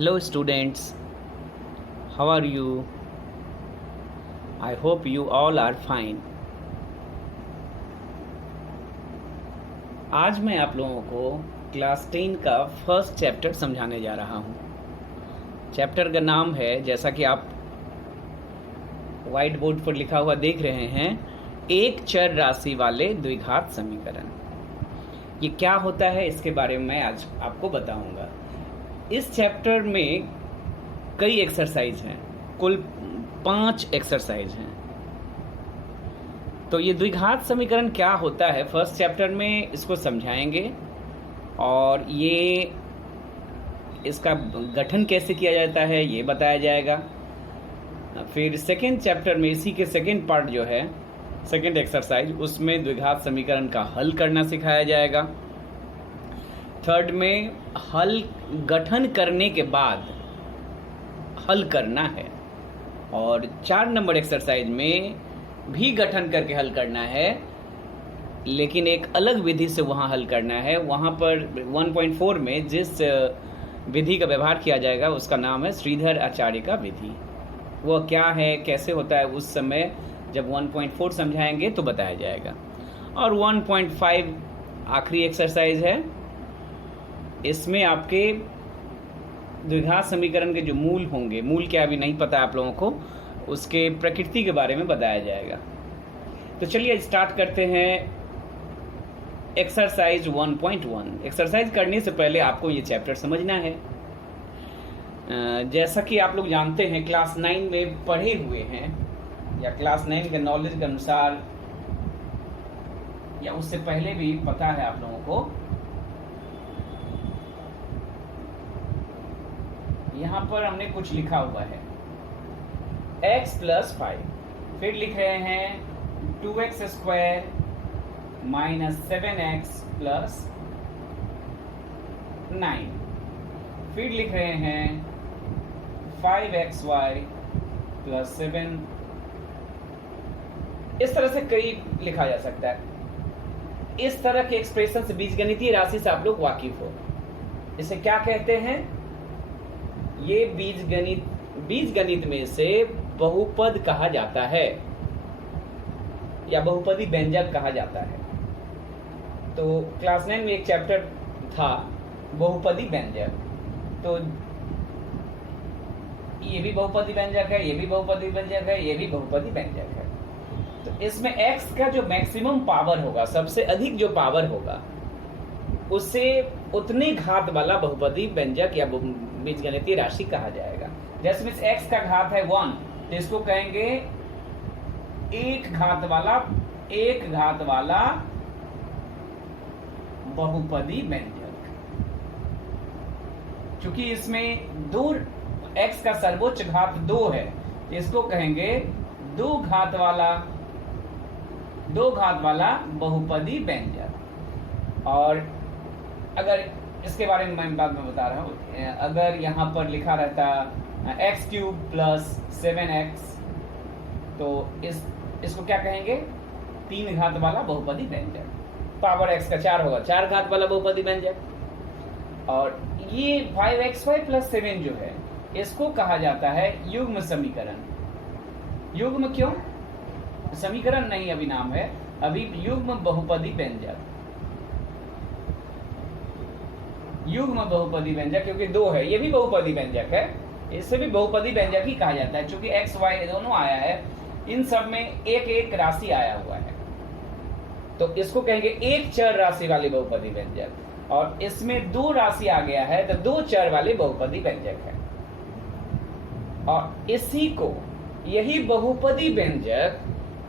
Hello students, how are you? I hope you all are fine. आज मैं आप लोगों को क्लास 10 का फर्स्ट चैप्टर समझाने जा रहा हूँ। चैप्टर का नाम है, जैसा कि आप व्हाइट बोर्ड पर लिखा हुआ देख रहे हैं, एक चर राशि वाले द्विघात समीकरण। ये क्या होता है इसके बारे में मैं आज आपको बताऊंगा। इस चैप्टर में कई एक्सरसाइज हैं, कुल 5 एक्सरसाइज हैं। तो ये द्विघात समीकरण क्या होता है फर्स्ट चैप्टर में इसको समझाएंगे, और ये इसका गठन कैसे किया जाता है ये बताया जाएगा। फिर सेकेंड चैप्टर में इसी के सेकेंड पार्ट जो है, सेकेंड एक्सरसाइज, उसमें द्विघात समीकरण का हल करना सिखाया जाएगा। थर्ड में हल गठन करने के बाद हल करना है, और 4 नंबर एक्सरसाइज में भी गठन करके हल करना है, लेकिन एक अलग विधि से वहाँ हल करना है। वहाँ पर 1.4 में जिस विधि का व्यवहार किया जाएगा उसका नाम है श्रीधर आचार्य का विधि। वो क्या है, कैसे होता है, उस समय जब 1.4 समझाएंगे तो बताया जाएगा। और 1.5 आखिरी एक्सरसाइज है। इसमें आपके द्विघात समीकरण के जो मूल होंगे, मूल क्या अभी नहीं पता आप लोगों को, उसके प्रकृति के बारे में बताया जाएगा। तो चलिए स्टार्ट करते हैं एक्सरसाइज 1.1। एक्सरसाइज करने से पहले आपको ये चैप्टर समझना है। जैसा कि आप लोग जानते हैं, क्लास 9 में पढ़े हुए हैं, या क्लास 9 के नॉलेज के अनुसार, या उससे पहले भी पता है आप लोगों को। यहाँ पर हमने कुछ लिखा हुआ है x + 5, फिर लिख रहे हैं 2x² - 7x + 9, फिर लिख रहे हैं 5xy + 7। इस तरह से कई लिखा जा सकता है। इस तरह के एक्सप्रेशन से, बीजगणितीय राशि से आप लोग वाकिफ हो। इसे क्या कहते हैं? ये बीजगणित में से बहुपद कहा जाता है, या बहुपदी व्यंजक कहा जाता है। तो क्लास 9 में एक चैप्टर था बहुपदी व्यंजक, तो ये भी बहुपदी व्यंजक है, ये भी बहुपदी व्यंजक है, ये भी बहुपदी व्यंजक है। तो इसमें x का जो मैक्सिमम पावर होगा, सबसे अधिक जो पावर होगा, उसे उतने घात वाला बहुपदी व्यंजक या बीजगणितीय राशि कहा जाएगा। जैसे में x का घात है 1, तो इसको कहेंगे एक घात वाला बहुपदी व्यंजक। क्योंकि इसमें x का सर्वोच्च घात 2 है, इसको कहेंगे दो घात वाला बहुपदी व्यंजक। और अगर इसके बारे में मैं बाद में बता रहा हूँ, अगर यहाँ पर लिखा रहता x³ + 7x, तो इसको क्या कहेंगे? 3 घात वाला बहुपदी व्यंजक। पावर x का 4 होगा, 4 घात वाला बहुपदी व्यंजक। और ये 5xy + 7 जो है, इसको कहा जाता है युग्म समीकरण। युग्म क्यों? समीकरण नहीं, अभी नाम है, अभी युग्म बहुपदी व्यंजक। युग्म बहुपदी व्यंजक, क्योंकि 2 है, ये भी बहुपदी व्यंजक है, इसे भी बहुपदी व्यंजक ही कहा जाता है। क्योंकि x y दोनों आया है, इन सब में एक एक राशि आया हुआ है, तो इसको कहेंगे एक चर राशि वाले बहुपदी व्यंजक। और इसमें 2 राशि आ गया है, तो 2 चर वाले बहुपदी व्यंजक है। और इसी को, यही बहुपदी व्यंजक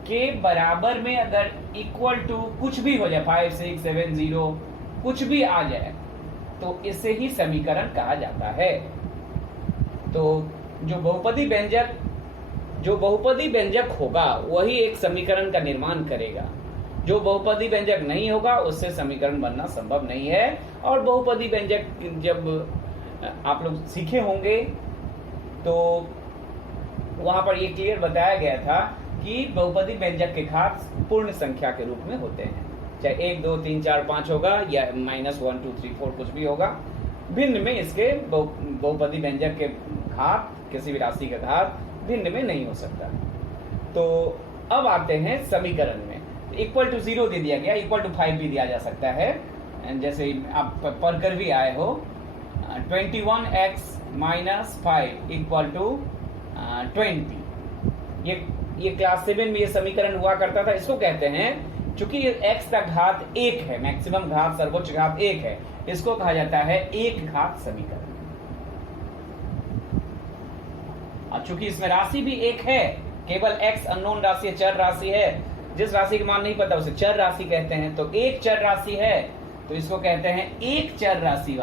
के बराबर में अगर इक्वल टू कुछ भी हो जाए, 5 6 7 0 कुछ भी आ जाए, तो इसे ही समीकरण कहा जाता है। तो जो बहुपदी व्यंजक होगा वही एक समीकरण का निर्माण करेगा। जो बहुपदी व्यंजक नहीं होगा उससे समीकरण बनना संभव नहीं है। और बहुपदी व्यंजक जब आप लोग सीखे होंगे तो वहां पर ये क्लियर बताया गया था कि बहुपदी व्यंजक के घात पूर्ण संख्या के रूप में होते हैं, चाहे 1 2 3 4 5 होगा, या -1 2 3 4 कुछ भी होगा। भिन्न में इसके बहुपदी व्यंजक के घात, किसी भी राशि का घात भिन्न में नहीं हो सकता। तो अब आते हैं समीकरण में। इक्वल टू 0 दे दिया गया, इक्वल टू 5 भी दिया जा सकता है, जैसे आप पढ़कर भी आए हो। 21x - 5 equal to 20। ये क्लास 7 में ये समीकरण हुआ करता था। इसको कहते हैं, चूंकि x का घात 1 है, मैक्सिमम घात, सर्वोच्च घात 1 है, इसको कहा जाता है एक घात समीकरण। और चूंकि इसमें राशि भी एक है, केवल x अननोन राशि है, चर राशि है, जिस राशि का मान नहीं पता उसे चर राशि कहते हैं। तो एक चर राशि है तो इसको कहते हैं एक चर राशि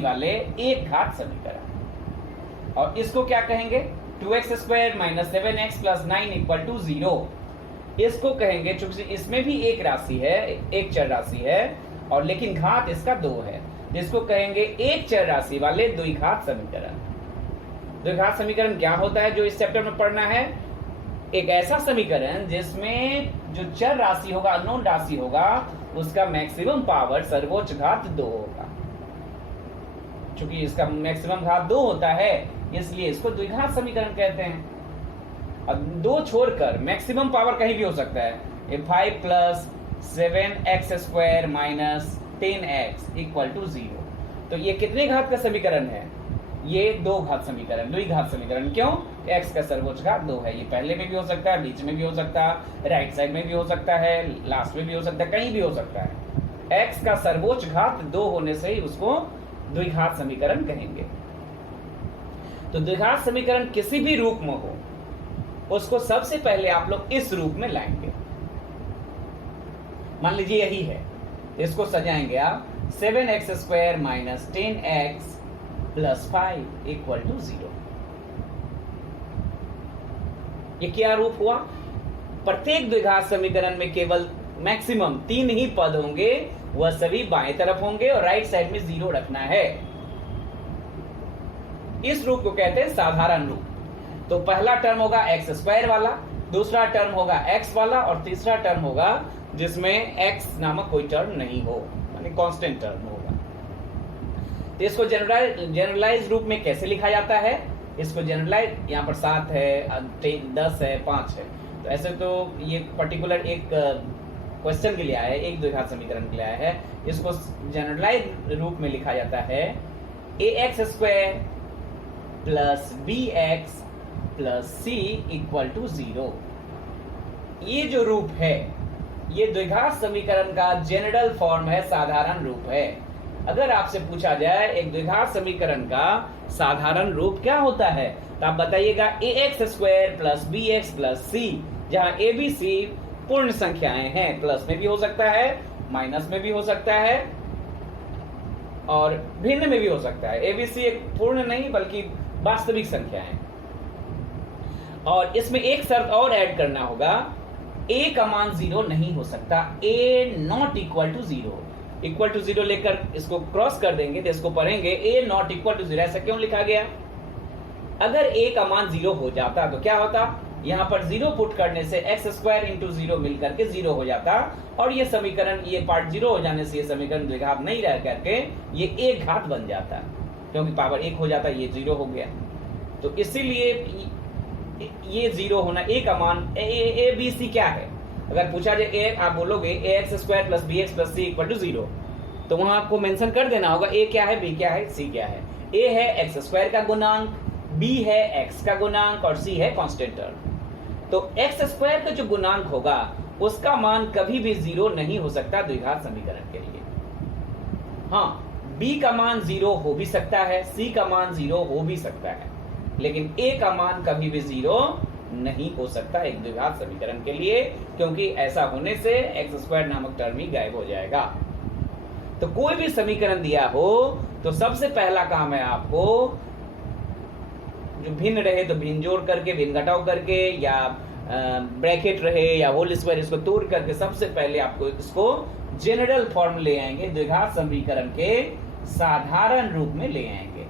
वाले एक घात समीकरण। और इसको क्या कहेंगे? 2x² - 7x + 9 equal to 0। इसको कहेंगे, चूंकि इसमें भी एक राशि है, एक चर राशि है, और लेकिन घात इसका 2 है, जिसको कहेंगे एक चर राशि वाले द्विघात समीकरण। द्विघात समीकरण क्या होता है जो इस चैप्टर में पढ़ना है? एक ऐसा समीकरण जिसमें जो चर राशि होगा, अननोन राशि होगा, उसका मैक्सिमम पावर सर्वोच्च घात 2 होगा। चूंकि इसका मैक्सिमम घात 2 होता है, इसलिए इसको द्विघात समीकरण कहते हैं। और 2 छोड़कर मैक्सिमम पावर कहीं भी हो सकता है। 5 + 7x² - 10x इक्वल टू 0। तो ये कितने घात का समीकरण है? ये 2 घात समीकरण, द्विघात समीकरण। क्यों? x का सर्वोच्च घात 2 है। ये पहले में भी हो सकता है, बीच में भी हो सकता है, राइट साइड में भी हो सकता है, लास्ट में भी हो सकता है, कहीं भी हो सकता है। x का सर्वोच्च घात 2 होने से ही उसको द्विघात समीकरण कहेंगे। तो द्विघात समीकरण किसी भी रूप में हो, उसको सबसे पहले आप लोग इस रूप में लाएंगे। मान लीजिए यही है, इसको सजाएंगे आप 7x² - 10x + 5 इक्वल टू 0। ये क्या रूप हुआ? प्रत्येक द्विघात समीकरण में केवल मैक्सिमम 3 ही पद होंगे, वह सभी बाएं तरफ होंगे और राइट साइड में 0 रखना है। इस रूप को कहते हैं साधारण रूप। तो पहला टर्म होगा x² वाला, दूसरा टर्म होगा x वाला, और तीसरा टर्म होगा जिसमें x नामक कोई टर्म नहीं हो, यानी कांस्टेंट टर्म होगा। तो इसको जनरलाइज रूप में कैसे लिखा जाता है? इसको जनरलाइज, यहाँ पर 7 है, 10 है, 5 है, तो ऐसे तो ये पर्टिकुलर एक क्वेश्चन के लिए आया है, एक द्विघात समीकरण के लिए आया है। इसको जनरलाइज रूप में लिखा जाता है ax² + bx + c equal to 0। ये जो रूप है, ये द्विघात समीकरण का जनरल फॉर्म है, साधारण रूप है। अगर आपसे पूछा जाए एक द्विघात समीकरण का साधारण रूप क्या होता है, तो आप बताइएगा ax² + bx + c, जहां a b c पूर्ण संख्याएं हैं, प्लस में भी हो सकता है, माइनस में भी हो सकता है, और भिन्न में भी हो सकता है। a b c एक पूर्ण नहीं बल्कि वास्तविक संख्याएं। और इसमें एक शर्त और ऐड करना होगा, a का मान 0 नहीं हो सकता, a not equal to 0। Equal to 0 लेकर इसको क्रॉस कर देंगे तो इसको पढ़ेंगे a नॉट इक्वल टू 0। ऐसा क्यों लिखा गया? अगर a का मान 0 हो जाता तो क्या होता? यहाँ पर 0 पुट करने से x² × 0 मिलकर के 0 हो जाता, और ये समीकरण, ये पार्ट 0 हो जाने से ये समीकरण द्विघात नहीं रह करके ये एक घात बन जाता, क्योंकि पावर 1 हो जाता, ये 0 हो गया। तो इसीलिए ये 0 होना, a का मान a b c क्या है? अगर पूछा जाए आप बोलोगे ax² + bx + c equal to 0, तो वहां आपको मेंशन कर देना होगा a क्या है, b क्या है, c क्या है। a है x² का गुणांक, b है x का गुणांक, और c है कांस्टेंट टर्म। तो x² का जो गुणांक होगा उसका मान कभी भी 0 नहीं हो सकता द्विघात समीकरण के लिए। हाँ, b का मान 0 हो भी सकता है, c का मान 0 हो भी सकता है, लेकिन a का मान कभी भी 0 नहीं हो सकता एक द्विघात समीकरण के लिए, क्योंकि ऐसा होने से x² नामक टर्म ही गायब हो जाएगा। तो कोई भी समीकरण दिया हो तो सबसे पहला काम है आपको, जो भिन्न रहे तो भिन्न जोड़ करके, भिन्न घटाव करके, या ब्रैकेट रहे या होल स्क्वायर, इसको तोड़ करके सबसे पहले आपको इसको जनरल फॉर्म ले आएंगे, द्विघात समीकरण के साधारण रूप में ले आएंगे।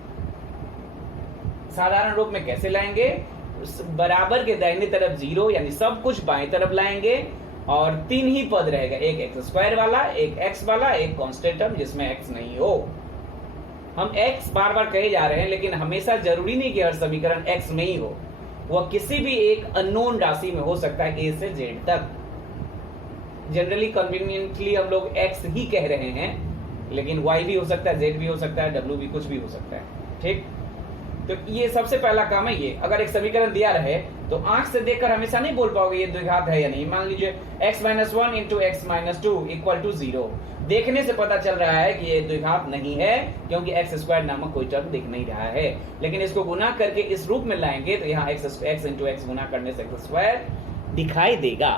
साधारण रूप में कैसे लाएंगे? बराबर के दाहिने तरफ 0, यानी सब कुछ बाएं तरफ लाएंगे, और 3 ही पद रहेगा, एक एक्स स्क्वायर वाला, एक एक्स वाला, एक कांस्टेंट टर्म जिसमें एक्स नहीं हो। हम एक्स बार बार कहे जा रहे हैं, लेकिन हमेशा जरूरी नहीं कि हर समीकरण एक्स में ही हो, वह किसी भी एक अननोन राशि में हो सकता है, ए से जेड तक। जनरली कन्वीनियंटली हम लोग एक्स ही कह रहे हैं, लेकिन वाई भी हो सकता है, जेड भी हो सकता है, डब्ल्यू भी, कुछ भी हो सकता है। ठीक, तो ये सबसे पहला काम है। ये अगर एक समीकरण दिया रहे तो आंख से देखकर हमेशा नहीं बोल पाओगे ये द्विघात है या नहीं। मान लीजिए x - 1 into x - 2 equal to 0, देखने से पता चल रहा है कि ये द्विघात नहीं है, क्योंकि एक्स स्क्वायर नामक कोई टर्म दिख नहीं रहा है। लेकिन इसको गुना करके इस रूप में लाएंगे तो यहाँ x इंटू एक्स गुना करने से एक्स स्क्वायर दिखाई देगा,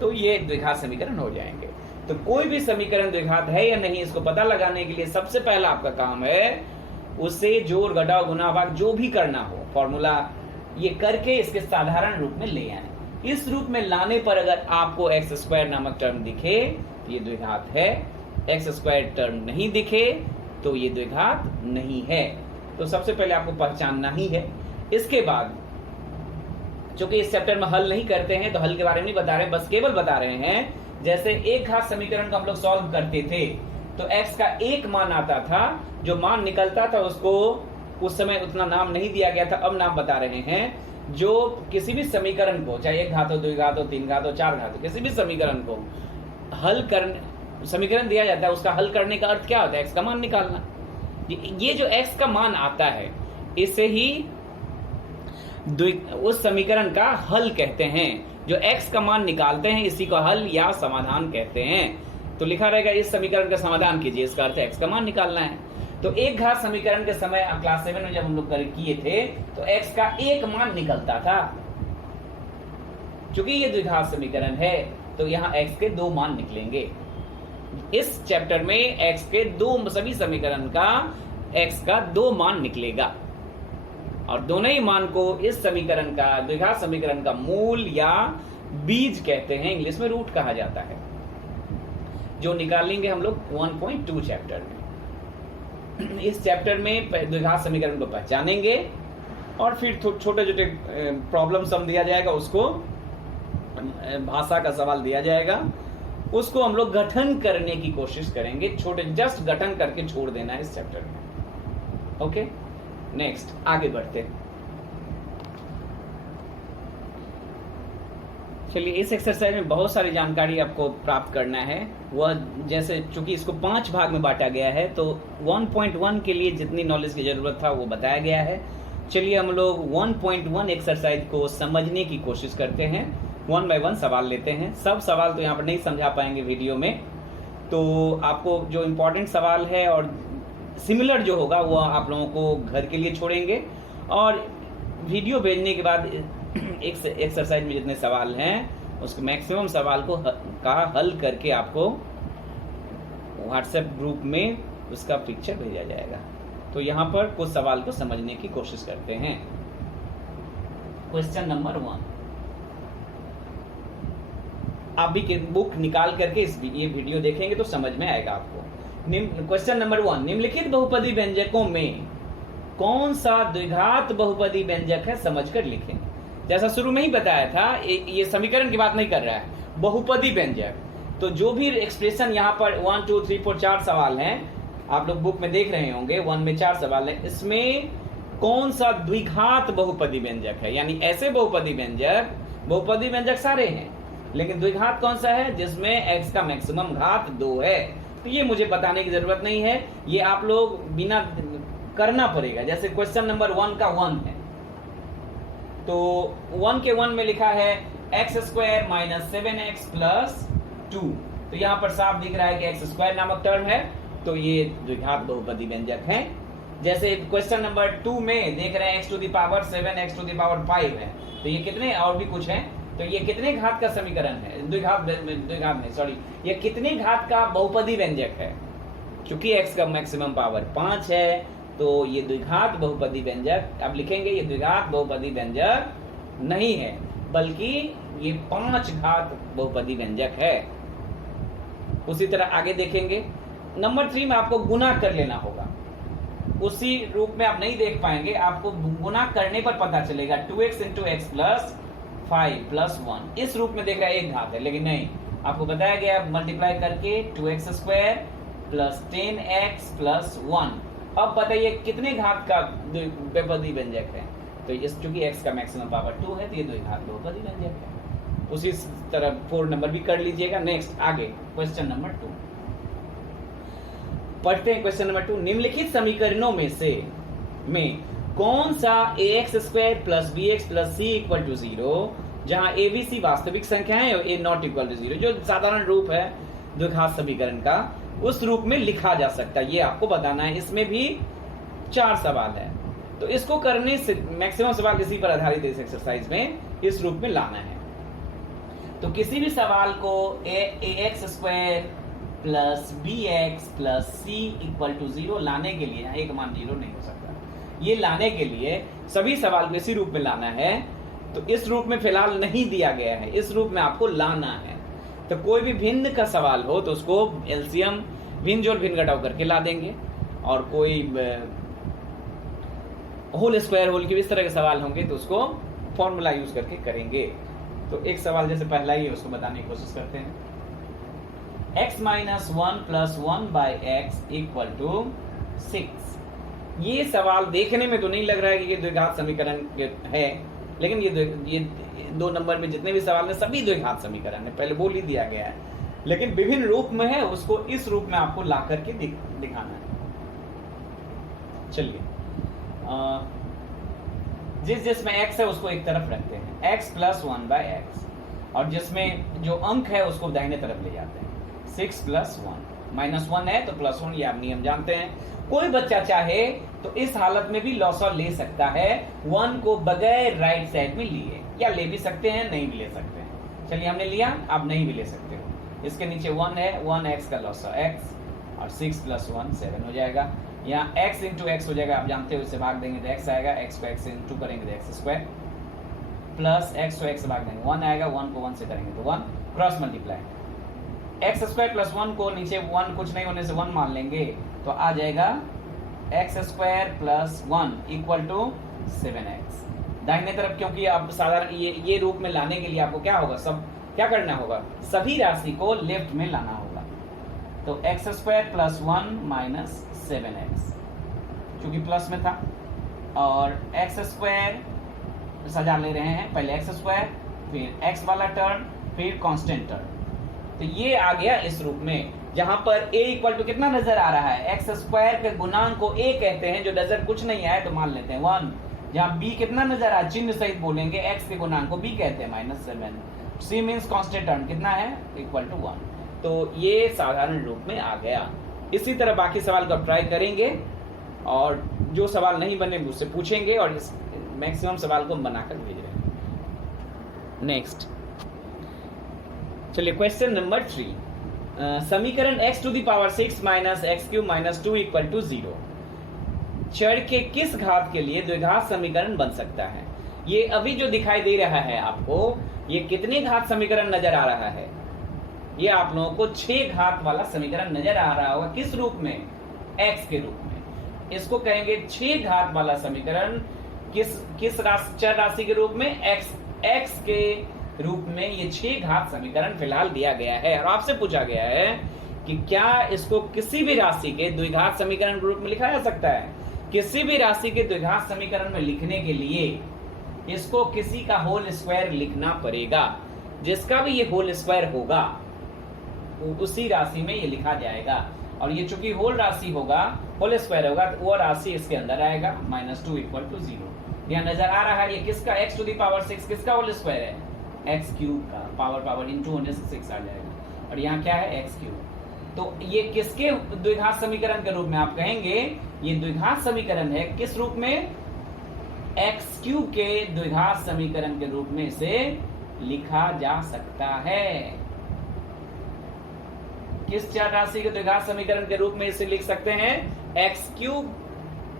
तो ये द्विघात समीकरण हो जाएंगे। तो कोई भी समीकरण द्विघात है या नहीं, इसको पता लगाने के लिए सबसे पहला आपका काम है उसे जोड़ घटाव गुना भाग जो भी करना हो फॉर्मूला ये करके इसके साधारण रूप में ले आए। इस रूप में लाने पर अगर आपको एक्स स्क्वायर नामक टर्म दिखे तो ये द्विघात है, एक्स स्क्वायर टर्म नहीं दिखे तो ये द्विघात नहीं है। तो सबसे पहले आपको पहचानना ही है। इसके बाद चूंकि इस चैप्टर में हल नहीं करते हैं तो हल के बारे में नहीं बता रहे, बस केवल बता रहे हैं जैसे एक घात समीकरण को हम लोग सॉल्व करते थे तो x का एक मान आता था, जो मान निकलता था उसको उस समय उतना नाम नहीं दिया गया था, अब नाम बता रहे हैं। जो किसी भी समीकरण को, चाहे एक घात हो, दो घात हो, तीन घात हो, चार घात हो, किसी भी समीकरण को हल कर समीकरण दिया जाता है, उसका हल करने का अर्थ क्या होता है? x का मान निकालना। ये जो x का मान आता है इसे ही उस समीकरण का हल कहते हैं। जो x का मान निकालते हैं इसी को हल या समाधान कहते हैं। तो लिखा रहेगा इस समीकरण का समाधान कीजिए, इसका अर्थ x का मान निकालना है। तो एक घात समीकरण के समय क्लास 7 में जब हम लोग किए थे तो x का एक मान निकलता था। चूंकि ये द्विघात समीकरण है तो यहाँ x के दो मान निकलेंगे। इस चैप्टर में x के दो, सभी समीकरण का x का दो मान निकलेगा और दोनों ही मान को इस समीकरण का, द्विघात समीकरण का मूल या बीज कहते हैं, इंग्लिश में रूट कहा जाता है, जो निकालेंगे हम लोग 1.2 चैप्टर में। इस चैप्टर में द्विघात समीकरण को पहचानेंगे और फिर छोटे छोटे प्रॉब्लम सम दिया जाएगा, उसको भाषा का सवाल दिया जाएगा, उसको हम लोग गठन करने की कोशिश करेंगे। छोटे जस्ट गठन करके छोड़ देना है इस चैप्टर में। ओके, नेक्स्ट आगे बढ़ते हैं। चलिए, इस एक्सरसाइज में बहुत सारी जानकारी आपको प्राप्त करना है। वह जैसे चूंकि इसको 5 भाग में बांटा गया है तो 1.1 के लिए जितनी नॉलेज की जरूरत था वो बताया गया है। चलिए हम लोग 1.1 एक्सरसाइज को समझने की कोशिश करते हैं। 1 बाय 1 सवाल लेते हैं। सब सवाल तो यहाँ पर नहीं समझा पाएंगे वीडियो में, तो आपको जो इम्पोर्टेंट सवाल है और सिमिलर जो होगा वो आप लोगों को घर के लिए छोड़ेंगे और वीडियो भेजने के बाद एक एक्सरसाइज में जितने सवाल हैं उसके मैक्सिमम सवाल को का हल करके आपको व्हाट्सएप ग्रुप में उसका पिक्चर भेजा जाएगा। तो यहाँ पर कुछ सवाल को समझने की कोशिश करते हैं। क्वेश्चन नंबर 1, आप भी बुक निकाल करके ये वीडियो देखेंगे तो समझ में आएगा आपको। क्वेश्चन नंबर 1, निम्नलिखित बहुपदी व्यंजकों में कौन सा द्विघात बहुपदी व्यंजक है, समझकर लिखें। जैसा शुरू में ही बताया था, ये समीकरण की बात नहीं कर रहा है, बहुपदी व्यंजक। तो जो भी एक्सप्रेशन यहाँ पर 1 2 3 4 4 सवाल हैं, आप लोग बुक में देख रहे होंगे, 1 में 4 सवाल है, इसमें कौन सा द्विघात बहुपदी व्यंजक है, यानी ऐसे बहुपदी व्यंजक सारे हैं लेकिन द्विघात कौन सा है जिसमें x का मैक्सिमम घात 2 है। तो ये मुझे बताने की जरूरत नहीं है, ये आप लोग बिना करना पड़ेगा। जैसे क्वेश्चन नंबर 1 का 1 है तो 1 के 1 में लिखा है x square minus 7x plus 2, तो यहाँ पर साफ दिख रहा है कि x स्क्वायर नामक टर्म है, तो ये द्विघात बहुपदी व्यंजक है। जैसे क्वेश्चन नंबर 2 में देख रहे हैं x to the power 7 x to the power 5 है, तो ये कितने और भी कुछ है, तो ये कितने घात का समीकरण है, द्विघात में सॉरी, ये कितने घात का बहुपदी व्यंजक है। चूंकि x का मैक्सिमम पावर 5 है तो ये द्विघात बहुपदी व्यंजक, अब लिखेंगे ये द्विघात बहुपदी व्यंजक नहीं है बल्कि ये 5 घात बहुपदी व्यंजक है। उसी तरह आगे देखेंगे, नंबर 3 में आपको गुना कर लेना होगा। उसी रूप में आप नहीं देख पाएंगे, आपको गुना करने पर पता चलेगा 2x into x plus 5 plus 1। इस रूप में देख रहा है एक घात है, लेकिन नहीं, आपको बताया गया मल्टीप्लाई करके 2x² प्लस 10x प्लस 1। अब बताइए कितने घात का बहुपदी व्यंजक है? तो इस चूंकि x का मैक्सिमम पावर 2 है तो ये द्विघात बहुपदी व्यंजक है। उसी तरह 4 नंबर भी कर लीजिएगा। नेक्स्ट आगे क्वेश्चन नंबर 2 पढ़ते हैं। क्वेश्चन नंबर 2, निम्नलिखित समीकरणों में कौन सा ax² plus bx plus c equal to 0 जहां a b c वास्तविक संख्याएं और a नॉट इक्वल टू 0 जो साधारण रूप है द्विघात समीकरण का उस रूप में लिखा जा सकता है, ये आपको बताना है। इसमें भी 4 सवाल है, तो इसको करने से मैक्सिमम सवाल इसी पर आधारित इस एक्सरसाइज में इस रूप में लाना है। तो किसी भी सवाल को ax² plus bx plus c equal to 0 लाने के लिए, एक मान 0 नहीं हो सकता, ये लाने के लिए सभी सवाल को इसी रूप में लाना है। तो इस रूप में फिलहाल नहीं दिया गया है, इस रूप में आपको लाना है। तो कोई भी भिन्न का सवाल हो तो उसको एलसीएम भिन्न जोड़ भिन्न घटाव करके ला देंगे, और कोई होल स्क्वायर होल के इस तरह के सवाल होंगे तो उसको फॉर्मूला यूज करके करेंगे। तो एक सवाल जैसे पहला ही है उसको बताने की कोशिश करते हैं। x minus 1 plus 1 by X equal to 6। ये सवाल देखने में तो नहीं लग रहा है कि ये द्विघात समीकरण है, लेकिन ये 2 नंबर में जितने भी सवाल हैं सभी द्विघात समीकरण है, पहले बोल ही दिया गया है, लेकिन विभिन्न रूप में है, उसको इस रूप में आपको ला करके दिखाना है। चलिए जिसमें x है उसको एक तरफ रखते हैं, x प्लस 1 बाई एक्स, और जिसमें जो अंक है उसको दाहिने तरफ ले जाते हैं। 6 प्लस 1 माइनस 1 है तो प्लस 1, ये आप नियम जानते हैं। कोई बच्चा चाहे तो इस हालत में भी लॉसर ले सकता है 1 को बगैर राइट साइड में लिए, या ले भी सकते हैं नहीं भी ले सकते हैं। चलिए हमने लिया, आप नहीं भी ले सकते हो। इसके नीचे 1 है, 1x का लॉसर x, और 6 प्लस 1 7 हो जाएगा। यहाँ x इंटू एक्स हो जाएगा, आप जानते हो इससे भाग देंगे तो x आएगा, x को x इंटू करेंगे तो x² प्लस x को x से भाग देंगे 1 आएगा, 1 को 1 से करेंगे तो 1, क्रॉस मल्टीप्लाई x² प्लस 1 को नीचे 1 कुछ नहीं होने से 1 मान लेंगे तो आ जाएगा x² plus 1 equal to 7x। दाहिने तरफ क्योंकि आप साधारण ये रूप में लाने के लिए आपको क्या होगा, सब क्या करना होगा, सभी राशि को लेफ्ट में लाना होगा। तो x² प्लस 1 माइनस 7x, क्योंकि प्लस में था, और x² सजा ले रहे हैं, पहले x² फिर x वाला टर्म फिर कांस्टेंट टर्म। तो ये आ गया इस रूप में, जहां पर a इक्वल टू कितना नजर आ रहा है, x² के गुणांक को a कहते हैं, जो नजर कुछ नहीं आया तो मान लेते हैं 1। जहां b कितना नजर आ, चिन्ह सहित बोलेंगे, x के गुणांक को b कहते हैं -7। c मींस कांस्टेंट टर्म कितना है, इक्वल टू 1। तो ये साधारण रूप में आ गया। इसी तरह बाकी सवाल को ट्राई करेंगे, और जो सवाल नहीं बने मुझसे पूछेंगे, और इस मैक्सिमम सवाल को बनाकर भेज रहे हैं। नेक्स्ट चलिए क्वेश्चन नंबर 3, समीकरण x to the power 6 minus x³ minus 2 equal to 0 चर के किस घात के लिए द्विघात समीकरण बन सकता है। ये अभी जो दिखाई दे रहा है आपको, ये कितने घात समीकरण नजर आ रहा है, ये आप लोगों को 6 घात वाला समीकरण नजर आ रहा होगा। किस रूप में, x के रूप में। इसको कहेंगे 6 घात वाला समीकरण। किस चर राशि के रूप में, x के रूप में ये 6 घात समीकरण फिलहाल दिया गया है। और आपसे पूछा गया है कि क्या इसको किसी भी राशि के द्विघात समीकरण के रूप में लिखा जा सकता है। किसी भी राशि के द्विघात समीकरण में लिखने के लिए इसको किसी का होल स्क्वायर लिखना पड़ेगा। जिसका भी ये होल स्क्वायर होगा उसी राशि में ये लिखा जाएगा। और ये चूंकि होल राशि होगा, होल स्क्वायर होगा, तो वो राशि इसके अंदर आएगा -2 इक्वल टू 0। यहाँ नजर आ रहा है ये किसका, x टू द पावर 6 किसका होल स्क्वायर है, x³ का, पावर इंटू होने से 6 आ जाएगा। और यहाँ क्या है, x³। तो ये किसके द्विघात समीकरण के रूप में आप कहेंगे, ये द्विघात समीकरण है किस रूप में, x³ के द्विघात समीकरण के रूप में इसे लिखा जा सकता है। किस चर राशि के द्विघात समीकरण के रूप में इसे लिख सकते हैं, x³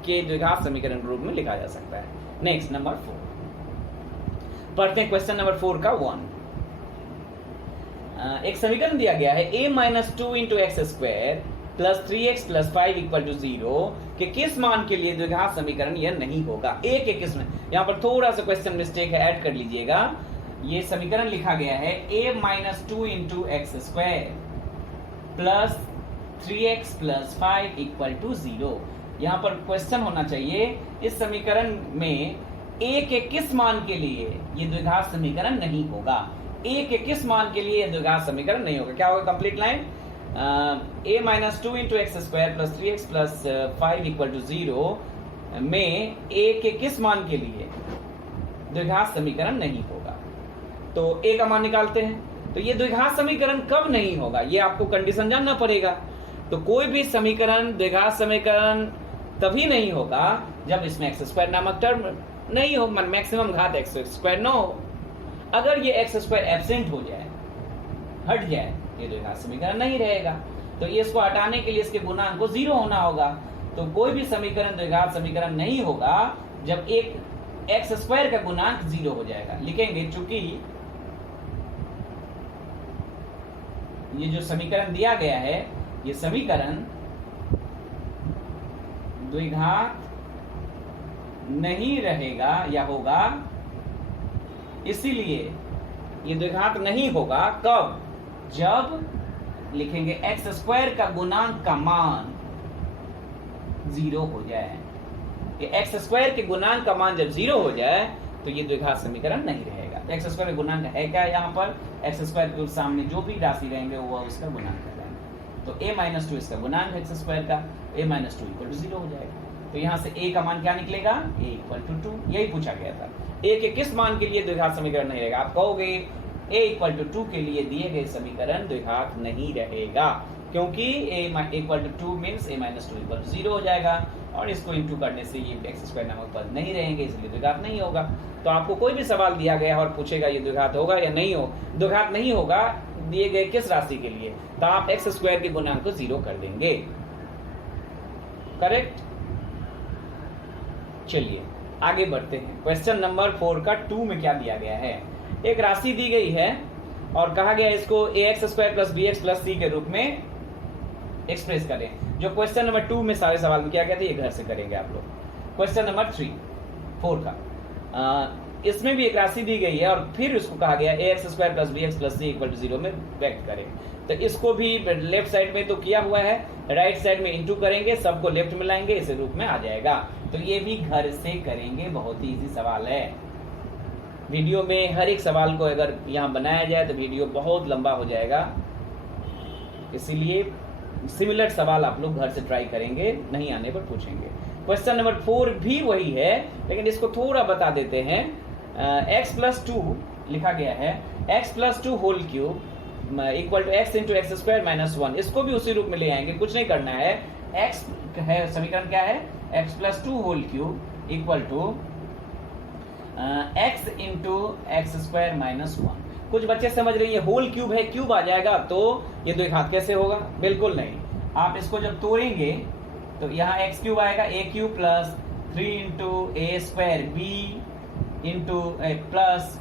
के द्विघात समीकरण के रूप में लिखा जा सकता है। नेक्स्ट नंबर 4 पढ़ते हैं। क्वेश्चन नंबर 4 का 1। एक समीकरण दिया गया है a minus 2 into x square plus 3x plus 5 equal to 0 के किस मान के लिए द्विघात समीकरण यह नहीं होगा। a के किस में, यहाँ पर थोड़ा सा क्वेश्चन मिस्टेक है, ऐड कर लीजिएगा। ये समीकरण लिखा गया है a minus 2 into x square plus 3x plus 5 equal to 0। यहाँ पर क्वेश्चन होना चाहिए इस समीकरण में a के किस मान के लिए ये द्विघात समीकरण नहीं होगा, a के किस मान के लिए ये द्विघात समीकरण नहीं होगा। क्या होगा complete line, a minus 2 into x square plus 3x plus 5 equal to 0 में a के किस मान के लिए द्विघात समीकरण नहीं होगा। तो a का मान निकालते हैं। तो ये द्विघात समीकरण कब नहीं होगा, ये आपको कंडीशन जानना पड़ेगा। तो कोई भी समीकरण द्विघात समीकरण तभी नहीं होगा जब इसमें एक्स स्क्वायर नामक टर्म नहीं हो, मैक्सिमम घात एक्स स्क्वायर न हो। अगर ये एक्स स्क्वायर एब्सेंट हो जाए, हट जाए, ये द्विघात समीकरण नहीं रहेगा। तो ये इसको हटाने के लिए इसके गुणांक को 0 होना होगा। तो कोई भी समीकरण द्विघात समीकरण नहीं होगा जब एक एक्स स्क्वायर का गुणांक 0 हो जाएगा। लिखेंगे चूंकि ये जो समीकरण दिया गया है ये समीकरण द्विघात नहीं रहेगा या होगा, इसीलिए ये द्विघात नहीं होगा कब, जब लिखेंगे एक्स स्क्वायर का गुणांक का मान 0 हो जाए। कि एक्स स्क्वायर के गुणांक का मान जब 0 हो जाए तो ये द्विघात समीकरण नहीं रहेगा। तो एक्स स्क्वायर का गुणांक है क्या, यहाँ पर एक्स स्क्वायर के सामने जो भी राशि रहेंगे वो उसका गुणांक है। तो a माइनस 2 इसका गुणांक है एक्स स्क्वायर का, a माइनस 2 इक्वल टू 0 हो जाएगा। तो यहाँ से a का मान क्या निकलेगा, a इक्वल टू 2, यही पूछा गया था। a के किस मान के लिए द्विघात समीकरण नहीं रहेगा, आप कहोगे a इक्वल टू 2 के लिए दिए गए समीकरण द्विघात नहीं रहेगा, क्योंकि a equal to 2 means a minus 2 equal to 0 हो जाएगा और इसको इंटू करने से ये एक्स स्क्वायर नामक पद नहीं रहेंगे, इसलिए द्विघात नहीं होगा। तो आपको कोई भी सवाल दिया गया और पूछेगा ये द्विघात होगा या नहीं हो, द्विघात नहीं होगा दिए गए किस राशि के लिए, तो आप एक्स स्क्वायर के गुणांक को 0 कर देंगे। करेक्ट। चलिए आगे बढ़ते हैं। क्वेश्चन नंबर 4 का 2 में क्या दिया गया है, एक राशि दी गई है और कहा गया इसको ax square plus bx plus c के रूप में एक्सप्रेस करें। जो क्वेश्चन नंबर 2 में सारे सवाल में क्या कहते हैं ये घर से करेंगे आप लोग। क्वेश्चन नंबर 4 का इसमें भी एक राशि दी गई है और फिर उसको कहा गया ax square plus bx plus c equal to 0 में व्यक्त करें। तो इसको भी लेफ्ट साइड में तो किया हुआ है, राइट साइड में इंटू करेंगे, सबको लेफ्ट में लाएंगे, इस रूप में आ जाएगा। तो ये भी घर से करेंगे, बहुत ही इजी सवाल है। वीडियो में हर एक सवाल को अगर यहाँ बनाया जाए तो वीडियो बहुत लंबा हो जाएगा, इसीलिए सिमिलर सवाल आप लोग घर से ट्राई करेंगे, नहीं आने पर पूछेंगे। क्वेश्चन नंबर 4 भी वही है, लेकिन इसको थोड़ा बता देते हैं। x प्लस 2 लिखा गया है, x plus 2 whole cube equal to x into x square minus 1। इसको भी उसी रूप में ले आएंगे, कुछ नहीं करना है। x है समीकरण क्या है, x plus 2 whole cube equal to x into x square minus 1। कुछ बच्चे समझ रहे हैं होल क्यूब है, क्यूब आ जाएगा तो ये द्विघात कैसे होगा, बिल्कुल नहीं। आप इसको जब तोड़ेंगे तो यहाँ x क्यूब आएगा, a cube plus 3 into A square b into plus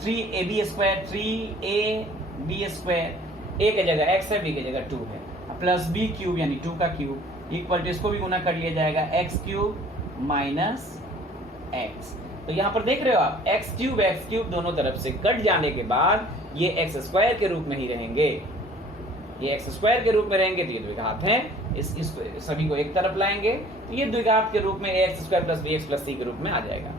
3ab square 3ab square, a की जगह x है, b की जगह 2 है, प्लस b क्यूब यानी 2 का क्यूब इक्वल टू इसको भी गुना कर लिया जाएगा x क्यूब माइनस x। तो यहाँ पर देख रहे हो आप x क्यूब दोनों तरफ से कट जाने के बाद ये x स्क्वायर के रूप में ही रहेंगे, ये x स्क्वायर के रूप में रहेंगे तो ये द्विघात हैं। इस सभी को एक तरफ लाएंगे तो ये द्विघात के रूप में ax square plus bx plus c के रूप में आ जाएगा।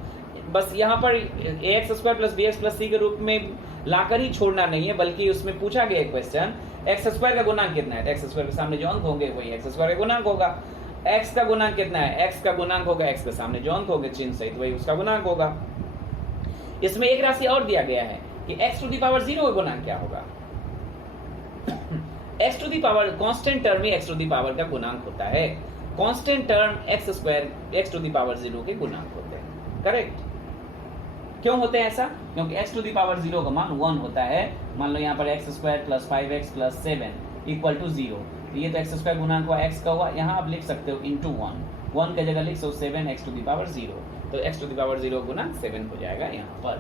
बस यहाँ पर ax square plus bx plus c के रूप में लाकर ही छोड़ना नहीं है, बल्कि उसमें पूछा गया क्वेश्चन एक्स स्क्वायर का गुणांक कितना है, एक्स स्क्वायर के सामने जो अंक होंगे वही एक्स स्क्वायर का गुणांक होगा। x का गुणांक कितना है, x का गुणांक होगा x के सामने जो अंक होंगे चिन्ह सहित वही उसका गुणांक होगा। इसमें एक राशि और दिया गया है कि x टू दी पावर 0 का गुणांक क्या होगा। x to the power constant term में x टू दी पावर का गुणांक होता है, constant term x square x to the power 0 के गुणांक होते हैं। करेक्ट। क्यों होते हैं ऐसा, क्योंकि x टू दी पावर 0 का मान 1 होता है। मान लो यहाँ पर x square plus 5x plus 7 equal to 0, ये तो एक्स स्क्वायर गुणांक हुआ x का हुआ, यहाँ आप लिख सकते हो इंटू 1 की जगह लिख सकते 7 एक्स टू दी पावर 0, तो x टू दी पावर 0 गुणांक 7 हो जाएगा यहाँ पर।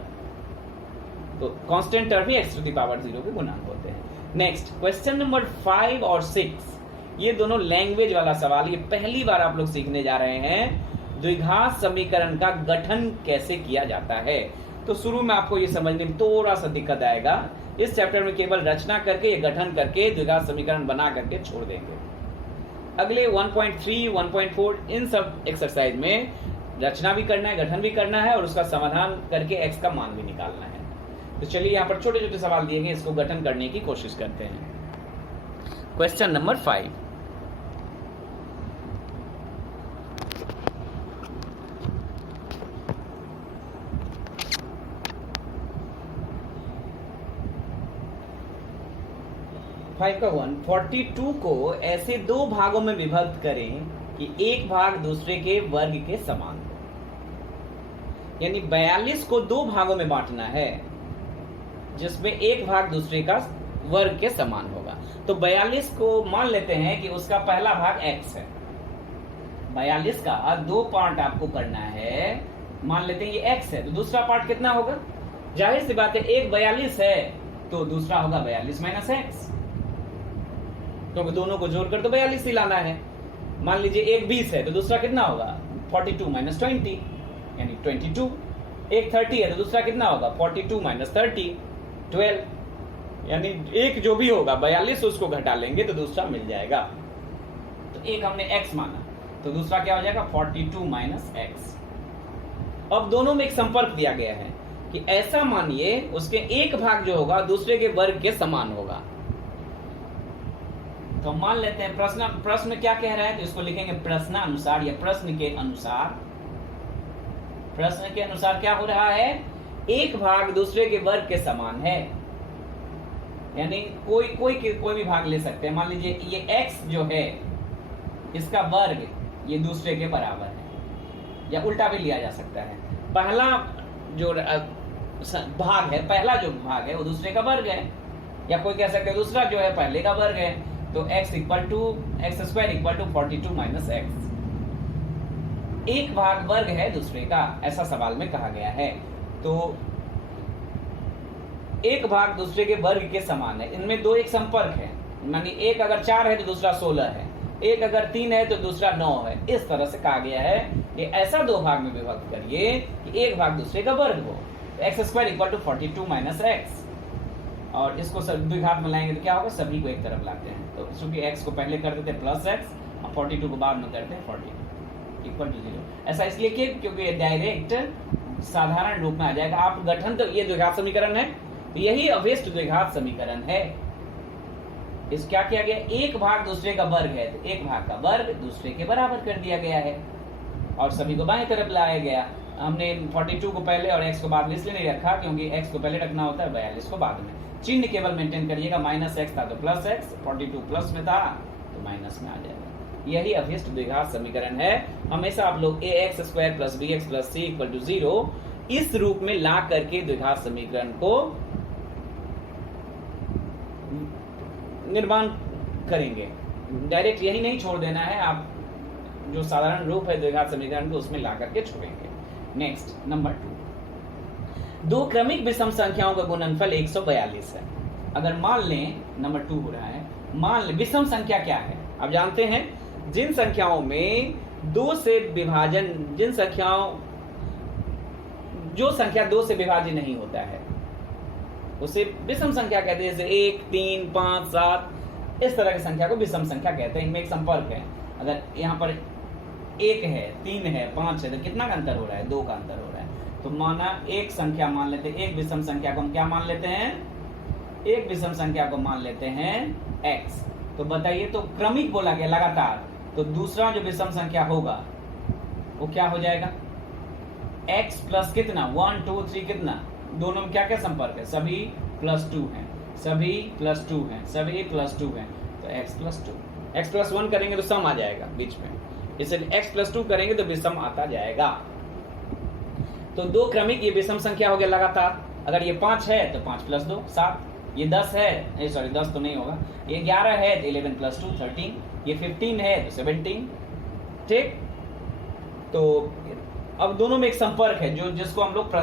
तो कांस्टेंट टर्म ही x टू दी पावर 0 के गुणांक होते हैं। नेक्स्ट क्वेश्चन नंबर 5 और 6, ये दोनों लैंग्वेज वाला सवाल, ये पहली बार आप लोग सीखने जा रहे हैं। द्विघात समीकरण का गठन कैसे किया जाता है। तो शुरू में आपको ये समझने में थोड़ा सा दिक्कत आएगा। इस चैप्टर में केवल रचना करके या गठन करके द्विघात समीकरण बना करके छोड़ देंगे। अगले 1.3, 1.4 इन सब एक्सरसाइज में रचना भी करना है, गठन भी करना है और उसका समाधान करके x का मान भी निकालना है। तो चलिए यहाँ पर छोटे छोटे सवाल दिए गए, इसको गठन करने की कोशिश करते हैं। क्वेश्चन नंबर 5, फाइव का 1, 42 को ऐसे दो भागों में विभक्त करें कि एक भाग दूसरे के वर्ग के समान हो। यानी 42 को दो भागों में बांटना है जिसमें एक भाग दूसरे का वर्ग के समान होगा। तो 42 को मान लेते हैं कि उसका पहला भाग x है। 42 का दो पार्ट आपको करना है, मान लेते हैं ये x है, तो दूसरा पार्ट कितना होगा? जाहिर सी बात है, एक 42 है तो दूसरा होगा 42 माइनस x, क्योंकि दोनों को जोड़कर तो 42 ही लाना है। मान लीजिए एक 20 है तो दूसरा कितना होगा? 42 माइनस 20 यानी 22। एक 30 है तो दूसरा कितना होगा? 42 माइनस 30 12, यानी एक जो भी होगा 42 उसको घटा लेंगे तो दूसरा मिल जाएगा। तो एक हमने x माना तो दूसरा क्या हो जाएगा? 42 माइनस x। अब दोनों में एक संपर्क दिया गया है कि ऐसा मानिए उसके एक भाग जो होगा दूसरे के वर्ग के समान होगा। तो मान लेते हैं प्रश्न क्या कह रहा है, तो इसको लिखेंगे प्रश्नानुसार या प्रश्न के अनुसार। प्रश्न के अनुसार क्या हो रहा है? एक भाग दूसरे के वर्ग के समान है, यानी कोई भी भाग ले सकते हैं। मान लीजिए ये x जो है इसका वर्ग ये दूसरे के बराबर है, या उल्टा भी लिया जा सकता है। पहला जो भाग है, पहला जो भाग है वो दूसरे का वर्ग है, या कोई कह सकते हैं दूसरा जो है पहले का वर्ग है। तो x square equal to 42 minus x। एक भाग वर्ग है दूसरे का, ऐसा सवाल में कहा गया है। तो एक भाग दूसरे के वर्ग के समान है, इनमें दो एक संपर्क है, मानी एक अगर 4 है तो दूसरा 16 है, एक अगर 3 है तो दूसरा 9 है। इस तरह से कहा गया है कि ऐसा दो भाग में विभक्त करिए कि एक भाग दूसरे का वर्ग हो। X square equal to 42 minus x, और इसको द्विघात में लाएंगे तो क्या होगा? सभी को एक तरफ लाते हैं, तो चूंकि x को पहले कर देते हैं प्लस x और 42 को बाद में करते हैं 42 इक्वल टू 0। ऐसा इसलिए क्योंकि ये डायरेक्ट साधारण रूप में आ जाएगा। आप गठन तो ये द्विघात समीकरण है, तो यही अव्यस्त द्विघात समीकरण है। इस क्या किया गया? एक भाग दूसरे का वर्ग है तो एक भाग का वर्ग दूसरे के बराबर कर दिया गया है और सभी को बाएं तरफ लाया गया। हमने 42 को पहले और x को बाद में इसलिए नहीं रखा क्योंकि x को पहले रखना होता है, 42 को बाद में। चिन्ह केवल मेंटेन करिएगा, माइनस x था तो प्लस x, 42 प्लस में था तो माइनस में आ जाएगा। यही अव्यस्त द्विघात समीकरण है। हमेशा आप लोग ax square plus bx plus c equal to 0 इस रूप में ला करके द्विघात समीकरण को निर्माण करेंगे। डायरेक्ट यही नहीं छोड़ देना है, आप जो साधारण रूप है द्विघात समीकरण को उसमें ला करके छोड़ेंगे। नेक्स्ट नंबर 2, दो क्रमिक विषम संख्याओं का गुणनफल 142 है। अगर मान लें, नंबर 2 हो रहा है, मान लें विषम संख्या क्या है? आप जानते हैं जिन संख्याओं में दो से विभाजन, जिन संख्याओं जो संख्या 2 से विभाज्य नहीं होता है उसे विषम संख्या कहते हैं। जैसे 1, 3, 5, 7 इस तरह की संख्या को विषम संख्या कहते हैं। इनमें एक संपर्क है। अगर यहाँ पर 1 है, 3 है, 5 है तो कितना का अंतर हो रहा है? 2 का अंतर हो रहा है। तो माना एक संख्या मान लेते हैं, एक विषम संख्या को हम क्या मान लेते हैं? एक विषम संख्या को मान लेते हैं x। तो बताइए, तो क्रमिक बोला गया लगातार, तो दूसरा जो विषम संख्या होगा वो क्या हो जाएगा? x प्लस कितना? 1, 2, 3 कितना? दोनों में क्या क्या संपर्क है? सभी +2 हैं, सभी +2 हैं, सभी +2 हैं, तो x प्लस 2। x प्लस 1 करेंगे तो सम आ जाएगा बीच में, इसलिए x प्लस 2 करेंगे तो विषम आता जाएगा। तो दो क्रमिक ये विषम संख्या हो गया लगातार। अगर ये 5 है तो 5 + 2 7, ये 10 है, सॉरी 10 तो नहीं होगा, ये 11 है तो 11 + 2 13, ये 15 है तो 17। ठीक, तो अब दोनों में एक संपर्क है जो जिसको हम लोग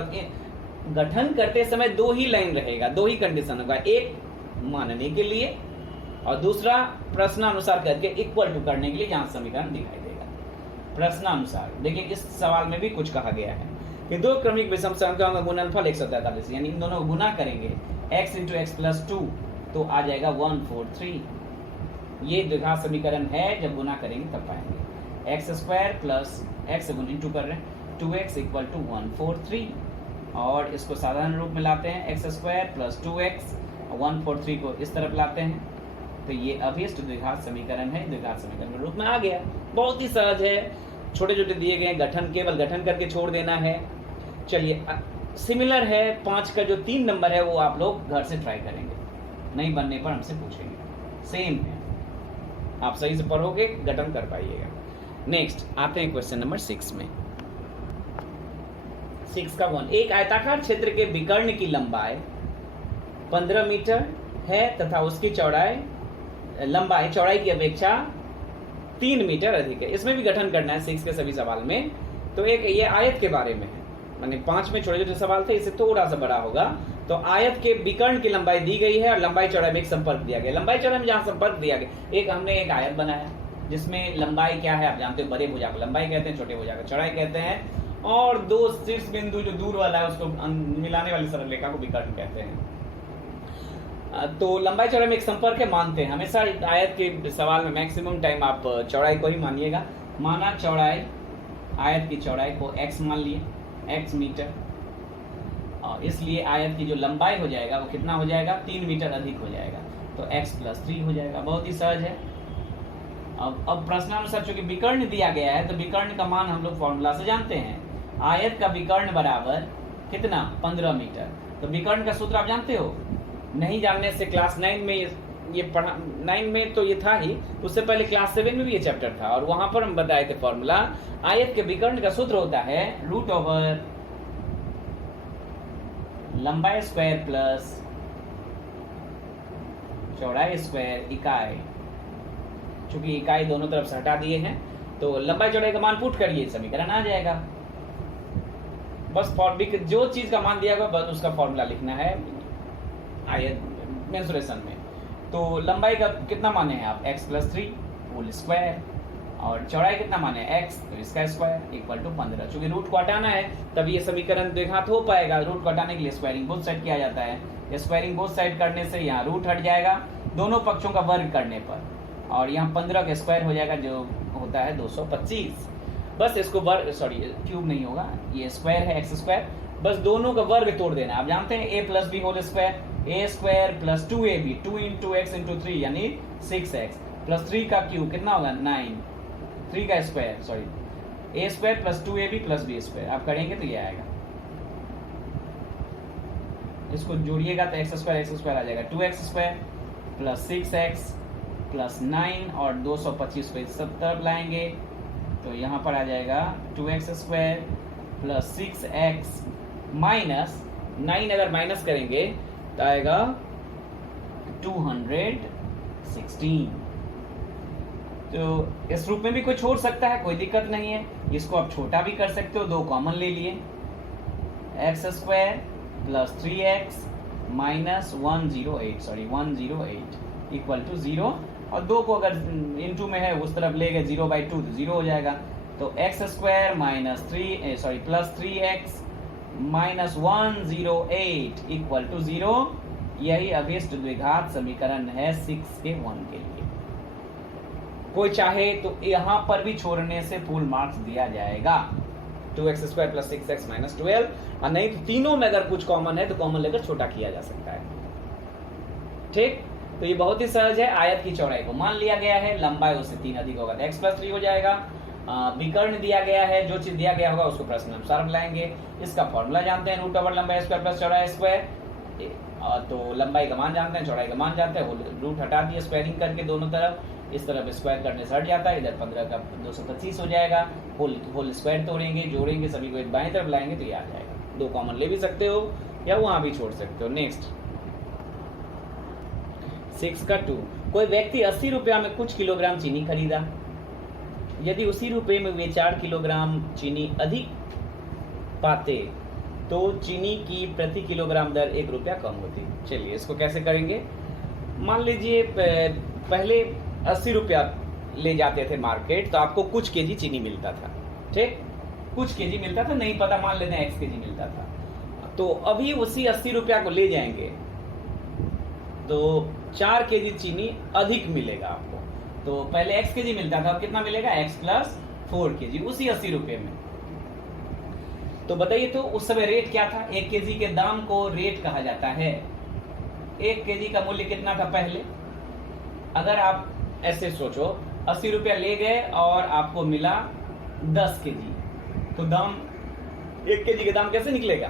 गठन करते समय दो ही लाइन रहेगा, दो ही कंडीशन होगा, एक मानने के लिए और दूसरा प्रश्नानुसार करके इक्वल टू करने के लिए, जहां समीकरण दिखाई देगा। प्रश्नानुसार देखिए इस सवाल में भी कुछ कहा गया है। कि दो क्रमिक विषम संख्याओं का गुणनफल 143, यानी इन दोनों को गुना करेंगे x इंटू एक्स प्लस 2 तो आ जाएगा 143। ये द्विघात समीकरण है, जब गुना करेंगे तब पाएंगे। X square plus x into कर रहे हैं 2x इक्वल टू 143, और इसको साधारण रूप में लाते हैं एक्स स्क्वायर प्लस 2x 143 को इस तरफ लाते हैं, तो ये अभिष्ट द्विघात समीकरण है, द्विघात समीकरण के रूप में आ गया। बहुत ही सहज है, छोटे छोटे दिए गए गठन, केवल गठन करके छोड़ देना है। चलिए सिमिलर है 5 का जो 3 नंबर है वो आप लोग घर से ट्राई करेंगे, नहीं बनने पर हमसे पूछेंगे, सेम है, आप सही से पढ़ोगे गठन कर पाइएगा। नेक्स्ट आते हैं क्वेश्चन नंबर 6 में। 6 का 1, एक आयताकार क्षेत्र के विकर्ण की लंबाई 15 मीटर है तथा उसकी लंबाई चौड़ाई की अपेक्षा 3 मीटर अधिक है। इसमें भी गठन करना है 6 के सभी सवाल में। तो एक ये आयत के बारे में है, माने 5 में छोटे छोटे सवाल थे, इससे थोड़ा सा बड़ा होगा। तो आयत के विकर्ण की लंबाई दी गई है और लंबाई चौड़ाई में एक संपर्क दिया गया। लंबाई चौड़ाई में जहां संपर्क दिया गया, एक हमने एक आयत बनाया जिसमें लंबाई क्या है आप जानते हो, बड़े भुजा को लंबाई कहते हैं, छोटे भुजा को चौड़ाई कहते हैं, और दो शीर्ष बिंदु जो दूर वाला है उसको मिलाने वाली सरल रेखा को विकर्ण कहते हैं। तो लंबाई चौड़ाई में एक संपर्क है मानते हैं, हमेशा आयत के सवाल में मैक्सिमम टाइम आप चौड़ाई को ही मानिएगा। माना चौड़ाई, आयत की चौड़ाई को x मान लिए, x मीटर, और इसलिए आयत की जो लंबाई हो जाएगा वो कितना हो जाएगा, 3 मीटर अधिक हो जाएगा, तो x प्लस 3 हो जाएगा। बहुत ही सहज है। अब प्रश्नानुसार चूंकि विकर्ण दिया गया है तो विकर्ण का मान हम लोग फॉर्मूला से जानते हैं, आयत का विकर्ण बराबर कितना, 15 मीटर। तो विकर्ण का सूत्र आप जानते हो, नहीं जानने से क्लास 9 में ये पढ़ा, 9 में तो ये था ही, उससे पहले क्लास 7 में भी ये चैप्टर था, और वहां पर हम बताए थे फॉर्मूला। आयत के विकर्ण का सूत्र होता है रूट ओवर लंबाई स्क्वायर प्लस चौड़ाई स्क्वायर इकाई। चूंकि इकाई दोनों तरफ से हटा दिए हैं तो लंबाई चौड़ाई का मान पुट करिए, समीकरण आ जाएगा। बस जो चीज का मान दिया गया बस उसका फॉर्मूला लिखना है आयत मेंसुरेशन में। तो लंबाई का कितना माने हैं आप, x प्लस 3 होल स्क्वायर, और चौड़ाई कितना माने x, तो इसका स्क्वायर इक्वल टू 15। चूंकि रूट को हटाना है तब ये समीकरण द्विघात हो पाएगा। रूट को हटाने के लिए स्क्वायरिंग बोथ साइड किया जाता है। स्क्वायरिंग बोथ साइड करने से यहाँ रूट हट जाएगा दोनों पक्षों का वर्ग करने पर, और यहाँ 15 का स्क्वायर हो जाएगा जो होता है 225। बस इसको वर्ग, सॉरी क्यूब नहीं होगा, ये स्क्वायर है एक्स स्क्वायर, बस दोनों का वर्ग तोड़ देना। आप जानते हैं a plus b whole square, a square plus 2ab, 2 into x into 3 यानी 6x प्लस 3 का क्यूब कितना होगा 9, 3 का square, sorry A square plus 2ab plus B square. आप करेंगे तो ये आएगा, इसको जोड़िएगा तो एक्स स्क्वायर आ जाएगा 2x square plus 6x plus 9, और 225 को इस सब तरफ लाएंगे तो यहाँ पर आ जाएगा 2x square plus 6x minus 9, अगर माइनस करेंगे तो आएगा 216। तो इस रूप में भी कोई छोड़ सकता है, कोई दिक्कत नहीं है। इसको आप छोटा भी कर सकते हो, 2 कॉमन ले लिए, x square plus 3x minus 108 equal to 0, और 2 को अगर इनटू में है उस तरफ ले गए 0/2 तो 0 हो जाएगा। तो x square minus plus 3x minus 108 equal to 0। यही अभिष्ट द्विघात समीकरण है 6 के 1 के लिए। कोई चाहे तो यहाँ पर भी छोड़ने से फुल मार्क्स दिया जाएगा, 2x square plus 6x minus 12, और नहीं तो तीनों में अगर कुछ कॉमन है तो कॉमन लेकर छोटा किया जा सकता है। ठीक, तो ये बहुत ही सहज है। आयत की चौड़ाई को मान लिया गया है, लंबाई उससे 3 अधिक होगा तो x प्लस 3 हो जाएगा। विकर्ण दिया गया है, जो चीज दिया गया होगा उसको प्रश्न अनुसार लाएंगे। इसका फॉर्मूला जानते हैं, रूट ओवर लंबाई स्क्वायर प्लस चौड़ाई स्क्वायर। तो लंबाई का मान जानते हैं, चौड़ाई का मान जानते हैं, रूट हटा दिए स्क्वायरिंग करके दोनों तरफ, इस तरफ स्क्वायर करने से हट जाता है, इधर 15 का 225 हो जाएगा। होल स्क्वायर तोड़ेंगे, जोड़ेंगे, सभी को बाएं तरफ लाएंगे तो ये आ जाएगा। 2 कॉमन ले भी सकते हो या वहां भी छोड़ सकते हो। नेक्स्ट 6 का 2, कोई व्यक्ति 80 रुपया में कुछ किलोग्राम चीनी खरीदा, यदि उसी रुपये में वे 4 किलोग्राम चीनी अधिक पाते तो चीनी की प्रति किलोग्राम दर 1 रुपया कम होती। चलिए इसको कैसे करेंगे। मान लीजिए पहले 80 रुपया ले जाते थे मार्केट तो आपको कुछ केजी चीनी मिलता था, ठीक। कुछ केजी मिलता था, नहीं पता, मान लेते हैं x केजी मिलता था। तो अभी उसी 80 रुपया को ले जाएंगे तो 4 केजी चीनी अधिक मिलेगा आपको। तो पहले x केजी मिलता था, अब कितना मिलेगा, x प्लस 4 केजी उसी 80 रुपये में। तो बताइए तो उस समय रेट क्या था? 1 केजी के दाम को रेट कहा जाता है। 1 केजी का मूल्य कितना था पहले? अगर आप ऐसे सोचो 80 रुपया ले गए और आपको मिला 10 केजी, तो दाम 1 केजी के दाम कैसे निकलेगा?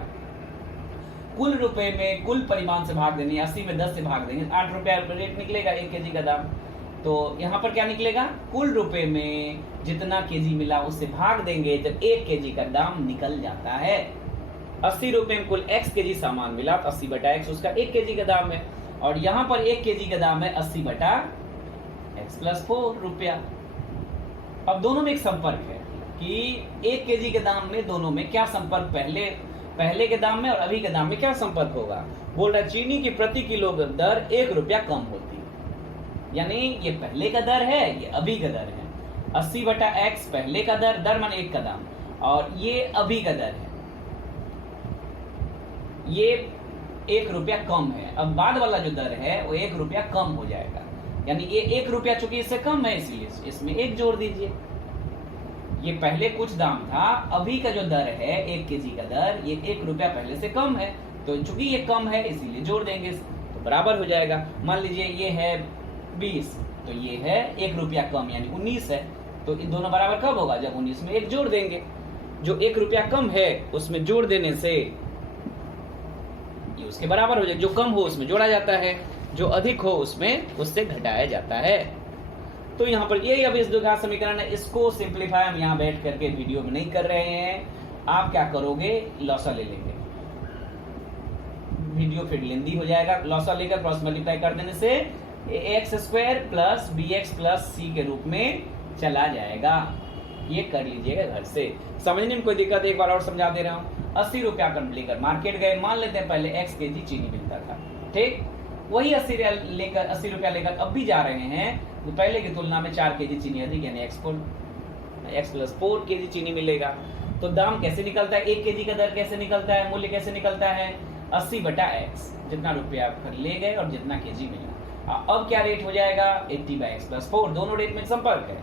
कुल रुपए में कुल परिमाण से भाग देंगे, 80 में 10 से भाग देंगे, 8 रुपया रेट निकलेगा 1 केजी का दाम। तो यहाँ पर क्या निकलेगा? कुल रुपए में जितना केजी मिला उससे भाग देंगे, जब 1 केजी का दाम निकल जाता है। 80 रुपए में कुल x केजी सामान मिला, तो 80 बटा x उसका 1 केजी का दाम है, और यहाँ पर 1 केजी का दाम है 80 बटा x प्लस 4 रुपया। अब दोनों में एक संपर्क है कि 1 केजी के दाम में दोनों में क्या संपर्क, पहले के दाम में और अभी के दाम में क्या संपर्क होगा? बोल रहा है चीनी की प्रति किलो दर 1 रुपया कम होती है, यानी ये पहले का दर है, ये अभी का दर है। 80 बटा x पहले का दर माने 1 का दाम, और ये अभी का दर है, ये 1 रुपया कम है। अब बाद वाला जो दर है वो 1 रुपया कम हो जाएगा, यानी ये 1 रुपया चूंकि इससे कम है इसलिए इसमें 1 जोड़ दीजिए। ये पहले कुछ दाम था, अभी का जो दर है 1 केजी का दर, ये 1 रुपया पहले से कम है, तो चूंकि ये कम है इसीलिए जोड़ देंगे, तो बराबर हो जाएगा। मान लीजिए ये है 20, तो ये है 1 रुपया कम यानी 19 है, तो इन दोनों बराबर कब होगा? जब 19 में 1 जोड़ देंगे। जो 1 रुपया कम है उसमें जोड़ देने से ये उसके बराबर हो जाएगा। जो कम हो उसमें जोड़ा जाता है, जो अधिक हो उसमें उससे घटाया जाता है। तो यहाँ पर यही अब इस द्विघात समीकरण है, इसको सिंप्लीफाई हम यहाँ बैठ करके वीडियो में नहीं कर रहे हैं। आप क्या करोगे, लॉसा ले लेंगे, वीडियो फिर लेंदी हो जाएगा। लॉसा लेकर क्रॉस मल्टीप्लाई कर देने से X square plus B X plus C के रूप में चला जाएगा। ये कर लीजिएगा घर से, समझने में कोई दिक्कत, एक बार और समझा दे रहा हूँ। 80 रुपया का लेकर मार्केट गए, मान लेते हैं पहले x केजी चीनी मिलता था, ठीक, वही 80 रुपया लेकर अब भी जा रहे हैं, तो पहले की तुलना में 4 केजी चीनी अधिक यानी x प्लस 4 केजी चीनी मिलेगा। तो दाम कैसे निकलता है, 1 केजी का दर कैसे निकलता है, मूल्य कैसे निकलता है? 80 बटा x, जितना रुपया आप ले गए और जितना केजी मिला। अब क्या रेट हो जाएगा? 80 बाई x प्लस 4, दोनों रेट में संपर्क है।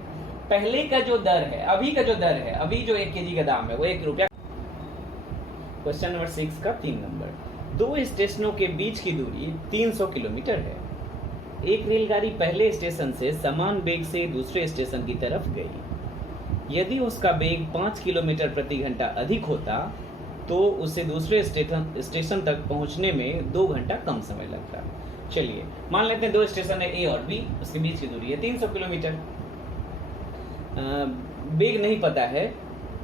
पहले का जो दर है, अभी का जो दर है, अभी जो 1 केजी का दाम है वो 1 रुपया। क्वेश्चन नंबर 6 का 3 नंबर, 2 स्टेशनों के बीच की दूरी 300 किलोमीटर है। एक रेलगाड़ी पहले स्टेशन से समान वेग से दूसरे स्टेशन की तरफ गई। यदि उसका वेग 5 किलोमीटर प्रति घंटा अधिक होता तो उसे दूसरे स्टेशन तक पहुंचने में 2 घंटा कम समय लगता। चलिए मान लेते हैं 2 स्टेशन है A और B, उसके बीच की दूरी है 300 किलोमीटर। वेग नहीं पता है,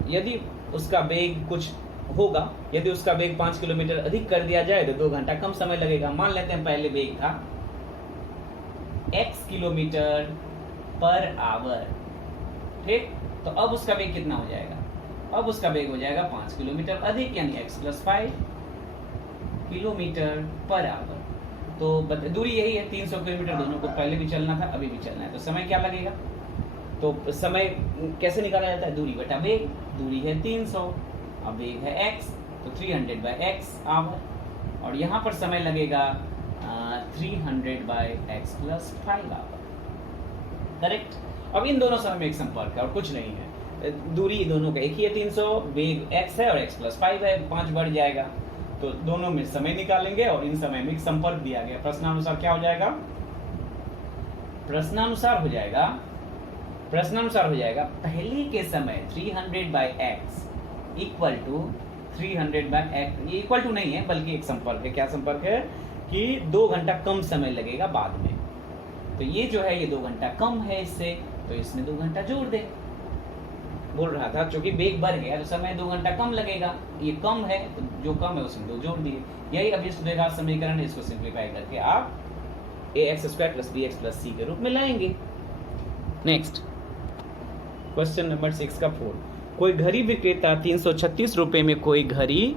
यदि उसका वेग कुछ होगा, यदि उसका वेग 5 किलोमीटर अधिक कर दिया जाए तो 2 घंटा कम समय लगेगा। मान लेते हैं पहले वेग था x किलोमीटर पर आवर, ठीक, तो अब उसका वेग कितना हो जाएगा? अब उसका वेग हो जाएगा 5 किलोमीटर अधिक यानी x plus 5 kilometre per hour. तो दूरी यही है 300 किलोमीटर, दोनों को पहले भी चलना था अभी भी चलना है, तो समय क्या लगेगा? तो समय कैसे निकाला जाता है? दूरी बटा वेग, दूरी है 300, अब वेग है x, तो 300 बाई x आवर, और यहाँ पर समय लगेगा 300 by x plus 5 hour, correct. अब इन दोनों समय में एक संपर्क है और कुछ नहीं है, दूरी दोनों का एक ही है 300, वेग x है और x प्लस 5 है, 5 बढ़ जाएगा, तो दोनों में समय निकालेंगे और इन समय में एक संपर्क दिया गया। प्रश्नानुसार क्या हो जाएगा? प्रश्नानुसार हो जाएगा पहले के समय 300 by x equal to 300 by x, ये इक्वल टू नहीं है बल्कि एक संपर्क है। क्या संपर्क है? कि 2 घंटा कम समय लगेगा बाद में, तो ये जो है ये 2 घंटा कम है इससे, तो इसमें 2 घंटा जोड़ दे। बोल रहा था चूंकि वेग बढ़ गया तो समय 2 घंटा कम लगेगा, ये कम है तो जो कम है उसमें 2 जोड़ दिए। यही अब इस द्विघात समीकरण, इसको सिंप्लीफाई करके आप ax square plus bx plus c के रूप में लाएंगे। नेक्स्ट क्वेश्चन नंबर 6 का 4, कोई घड़ी विक्रेता 336 रुपए में कोई घड़ी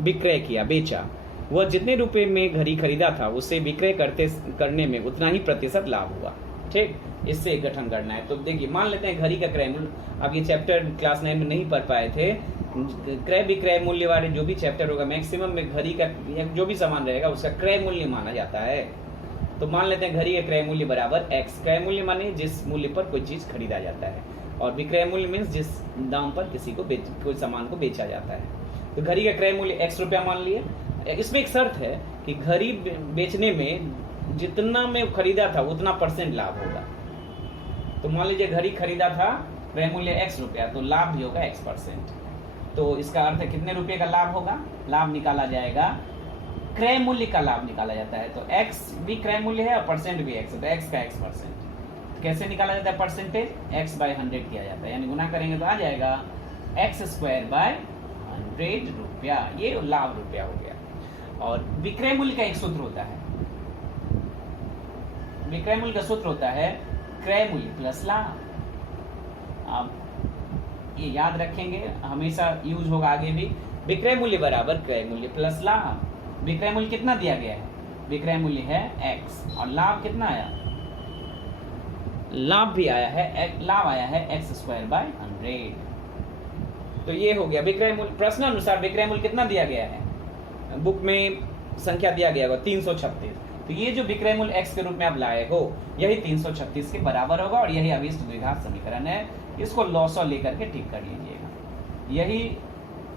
विक्रय किया, बेचा। वह जितने रुपए में घड़ी खरीदा था उसे विक्रय करने में उतना ही प्रतिशत लाभ हुआ, ठीक। इससे गठन करना है। तो देखिए मान लेते हैं घड़ी का क्रय मूल्य, आप ये चैप्टर क्लास 9 में नहीं पढ़ पाए थे, क्रय विक्रय मूल्य वाले जो भी चैप्टर होगा मैक्सिमम में घड़ी का जो भी सामान रहेगा उसका क्रय मूल्य माना जाता है। तो मान लेते हैं घड़ी का क्रय मूल्य बराबर x, क्रय मूल्य माने जिस मूल्य पर कोई चीज खरीदा जाता है, और विक्रय मूल्य मीन्स जिस दाम पर किसी को कोई सामान को बेचा जाता है। तो घड़ी का क्रय मूल्य x रुपया मान लिए। इसमें एक शर्त है कि घड़ी बेचने में जितना में खरीदा था उतना % लाभ होगा। तो मान लीजिए घड़ी खरीदा था क्रय मूल्य x रुपया, तो लाभ भी होगा x%। तो इसका अर्थ है कितने रुपए का लाभ होगा, लाभ निकाला जाएगा, क्रय मूल्य का लाभ निकाला जाता है। तो x भी क्रय मूल्य है और % भी x है, तो x का x%। कैसे निकाला जाता है परसेंटेज, x/100 किया जाता है, यानी गुना करेंगे तो आ जाएगा x²/100 रुपया, ये लाभ रुपया हो गया। और विक्रय मूल्य का एक सूत्र होता है, विक्रय मूल्य का सूत्र होता है क्रय मूल्य प्लस लाभ। आप ये याद रखेंगे, हमेशा यूज होगा आगे भी। विक्रय मूल्य बराबर क्रय मूल्य प्लस लाभ। विक्रय मूल्य कितना दिया गया है, विक्रय मूल्य है x, और लाभ कितना आया, लाभ भी आया है, लाभ आया है x²/100। तो ये हो गया विक्रय मूल्य। प्रश्न अनुसार विक्रय मूल्य कितना दिया गया है, बुक में संख्या दिया गया होगा 336। तो ये जो विक्रय मूल्य x के रूप में आप लाए हो यही 336 के बराबर होगा, और यही अभिष्ट द्विघात समीकरण है। इसको लॉसॉ लेकर के ठीक कर लीजिएगा। यही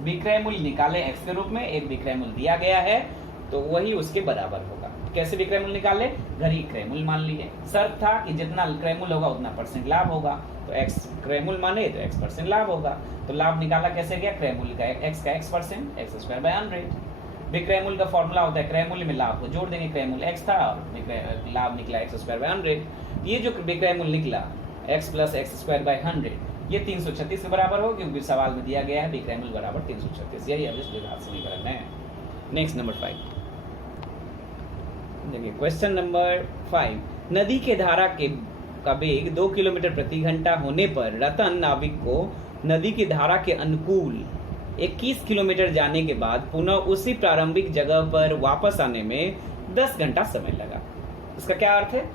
विक्रय मूल्य निकाले x के रूप में, एक विक्रय मूल्य दिया गया है तो वही उसके बराबर होगा। कैसे विक्रय मूल्य निकाले, घड़ी क्रय मूल्य मान लिए, शर्त था कि जितना क्रय मूल्य होगा उतना % लाभ होगा, तो x क्रय मूल्य माने तो x% लाभ होगा। तो लाभ निकाला कैसे गया, क्रय मूल्य का x का x%, x²/100। विक्रय मूल्य का फॉर्मूला होता है क्रय मूल्य में लाभ को जोड़ देंगे, क्रय मूल्य x था और लाभ निकला x²/100। ये जो विक्रय मूल्य निकला x + x²/100 ये 336 के बराबर हो, क्योंकि सवाल में दिया गया है विक्रय मूल्य बराबर 336। यही अभिष्ट द्विघात समीकरण है। नेक्स्ट नंबर 5 देखिए, क्वेश्चन नंबर 5, नदी के धारा का वेग 2 किलोमीटर प्रति घंटा होने पर रतन नाविक को नदी की धारा के अनुकूल 21 किलोमीटर जाने के बाद पुनः उसी प्रारंभिक जगह पर वापस आने में 10 घंटा समय लगा। इसका क्या अर्थ है,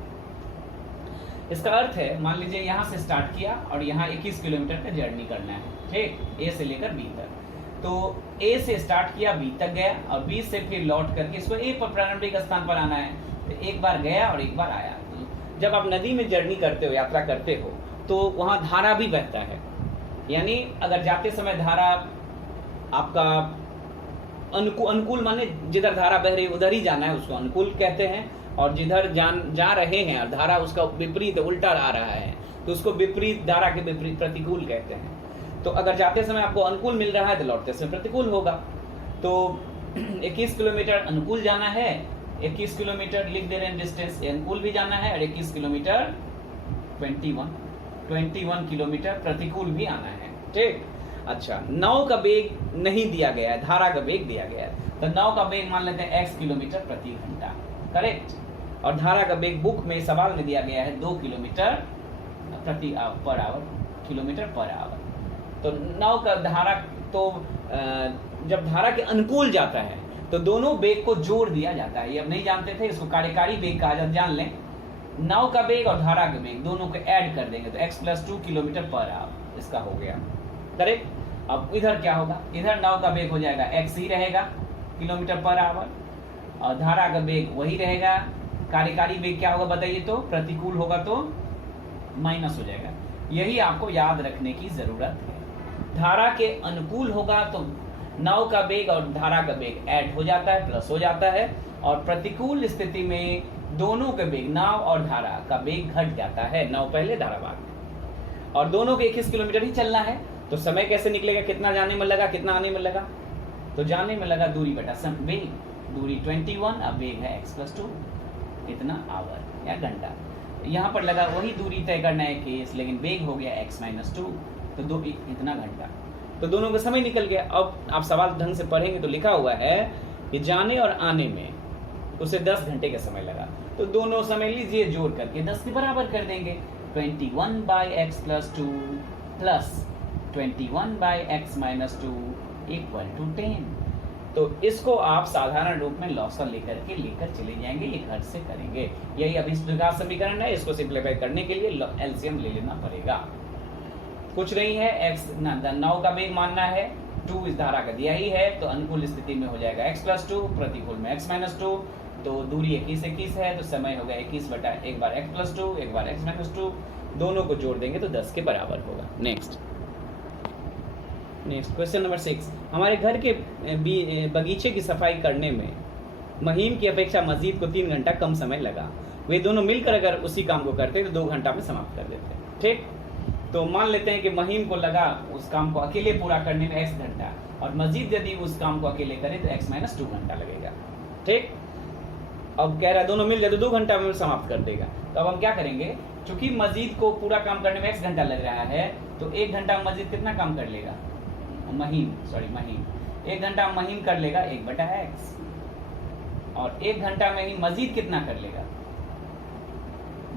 इसका अर्थ है मान लीजिए यहाँ से स्टार्ट किया और यहाँ 21 किलोमीटर का जर्नी करना है, ठीक, ए से लेकर बी तक। तो ए से स्टार्ट किया, बी तक गया, और बी से फिर लौट करके इसको ए पर प्रारंभिक स्थान पर आना है। तो एक बार गया और एक बार आया। तो जब आप नदी में जर्नी करते हो, यात्रा करते हो, तो वहाँ धारा भी बहता है। यानी अगर जाते समय धारा आपका अनुकूल माने जिधर धारा बह रही उधर ही जाना है, उसको अनुकूल कहते हैं, और जिधर जा रहे हैं और धारा उसका विपरीत उल्टा आ रहा है तो उसको विपरीत, धारा के विपरीत प्रतिकूल कहते हैं। तो अगर जाते समय आपको अनुकूल मिल रहा है तो लौटते समय प्रतिकूल होगा। तो 21 किलोमीटर अनुकूल जाना है, 21 किलोमीटर लिख दे रहे हैं डिस्टेंस, अनुकूल भी जाना है, और 21 किलोमीटर 21 किलोमीटर प्रतिकूल भी आना है, ठीक। अच्छा, नाव का वेग नहीं दिया गया है, धारा का वेग दिया गया है। तो नाव का वेग मान लेते हैं x किलोमीटर प्रति घंटा, करेक्ट। और धारा का वेग बुक में सवाल में दिया गया है 2 kilometre per hour, kilometre per hour. तो नाव का धारा, तो जब धारा के अनुकूल जाता है तो दोनों वेग को जोड़ दिया जाता है। ये अब नहीं जानते थे, इसको कार्यकारी वेग कहा जाता है, जान लें। नाव का वेग और धारा का वेग दोनों को ऐड कर देंगे तो x + 2 किलोमीटर पर आवर इसका हो गया, करेक्ट। अब इधर क्या होगा, इधर नाव का वेग हो जाएगा x ही रहेगा किलोमीटर पर आवर, और धारा का वेग वही रहेगा। कार्यकारी वेग क्या होगा बताइए, तो प्रतिकूल होगा तो माइनस हो जाएगा। यही आपको याद रखने की जरूरत है। धारा के अनुकूल होगा तो नाव का वेग और धारा का वेग ऐड हो जाता है, प्लस हो जाता है, और प्रतिकूल स्थिति में दोनों के वेग, नाव और धारा का वेग घट जाता है, नाव पहले धारा बाद में, और दोनों को 21 किलोमीटर ही चलना है। तो समय कैसे निकलेगा, कितना जाने में लगा कितना आने में लगा, तो जाने में लगा दूरी बटा वेग, दूरी 21, अब वेग है x + 2, इतना आवर या घंटा। यहाँ पर लगा वही दूरी तय करना है केस, लेकिन वेग हो गया x - 2, तो इतना घंटा। तो दोनों का समय निकल गया। अब आप सवाल ढंग से पढ़ेंगे तो लिखा हुआ है कि जाने और आने में उसे 10 घंटे का समय लगा। तो दोनों समय लीजिए, जोड़ करके 10 के बराबर कर देंगे। 21/x + 2 + 21/x - 2 = 10। तो इसको आप साधारण रूप में लॉसर लेकर चले जाएंगे, ये घर से करेंगे। यही अभी द्विघात समीकरण है, इसको सिंप्लीफाई करने के लिए एलसीएम ले लेना पड़ेगा। कुछ नहीं है, x 9 का वेग मानना है, 2 इस धारा का दिया ही है, तो अनुकूल स्थिति में हो जाएगा x+2, प्रतिकूल में x-2, तो दूरी 21 है, तो समय होगा 21 बटा एक बार x+2 एक बार x-2, दोनों को जोड़ देंगे तो 10 के बराबर होगा। नेक्स्ट क्वेश्चन नंबर 6, हमारे घर के बगीचे की सफाई करने में महीम की अपेक्षा मजीद को 3 घंटा कम समय लगा। वे दोनों मिलकर अगर उसी काम को करते तो 2 घंटा में समाप्त कर देते। ठीक, तो मान लेते हैं कि महीम को लगा उस काम को अकेले पूरा करने में x घंटा, और मजीद यदि उस काम को अकेले करें तो x-2 घंटा लगेगा। ठीक, अब कह रहा है दोनों मिल जाए तो 2 घंटा में समाप्त कर देगा। तो अब हम क्या करेंगे, चूंकि मजीद को पूरा काम करने में x घंटा लग रहा है, तो 1 घंटा मजीद कितना काम कर लेगा, महीम 1 घंटा महीम कर लेगा 1/x, और 1 घंटा में ही मजीद कितना कर लेगा,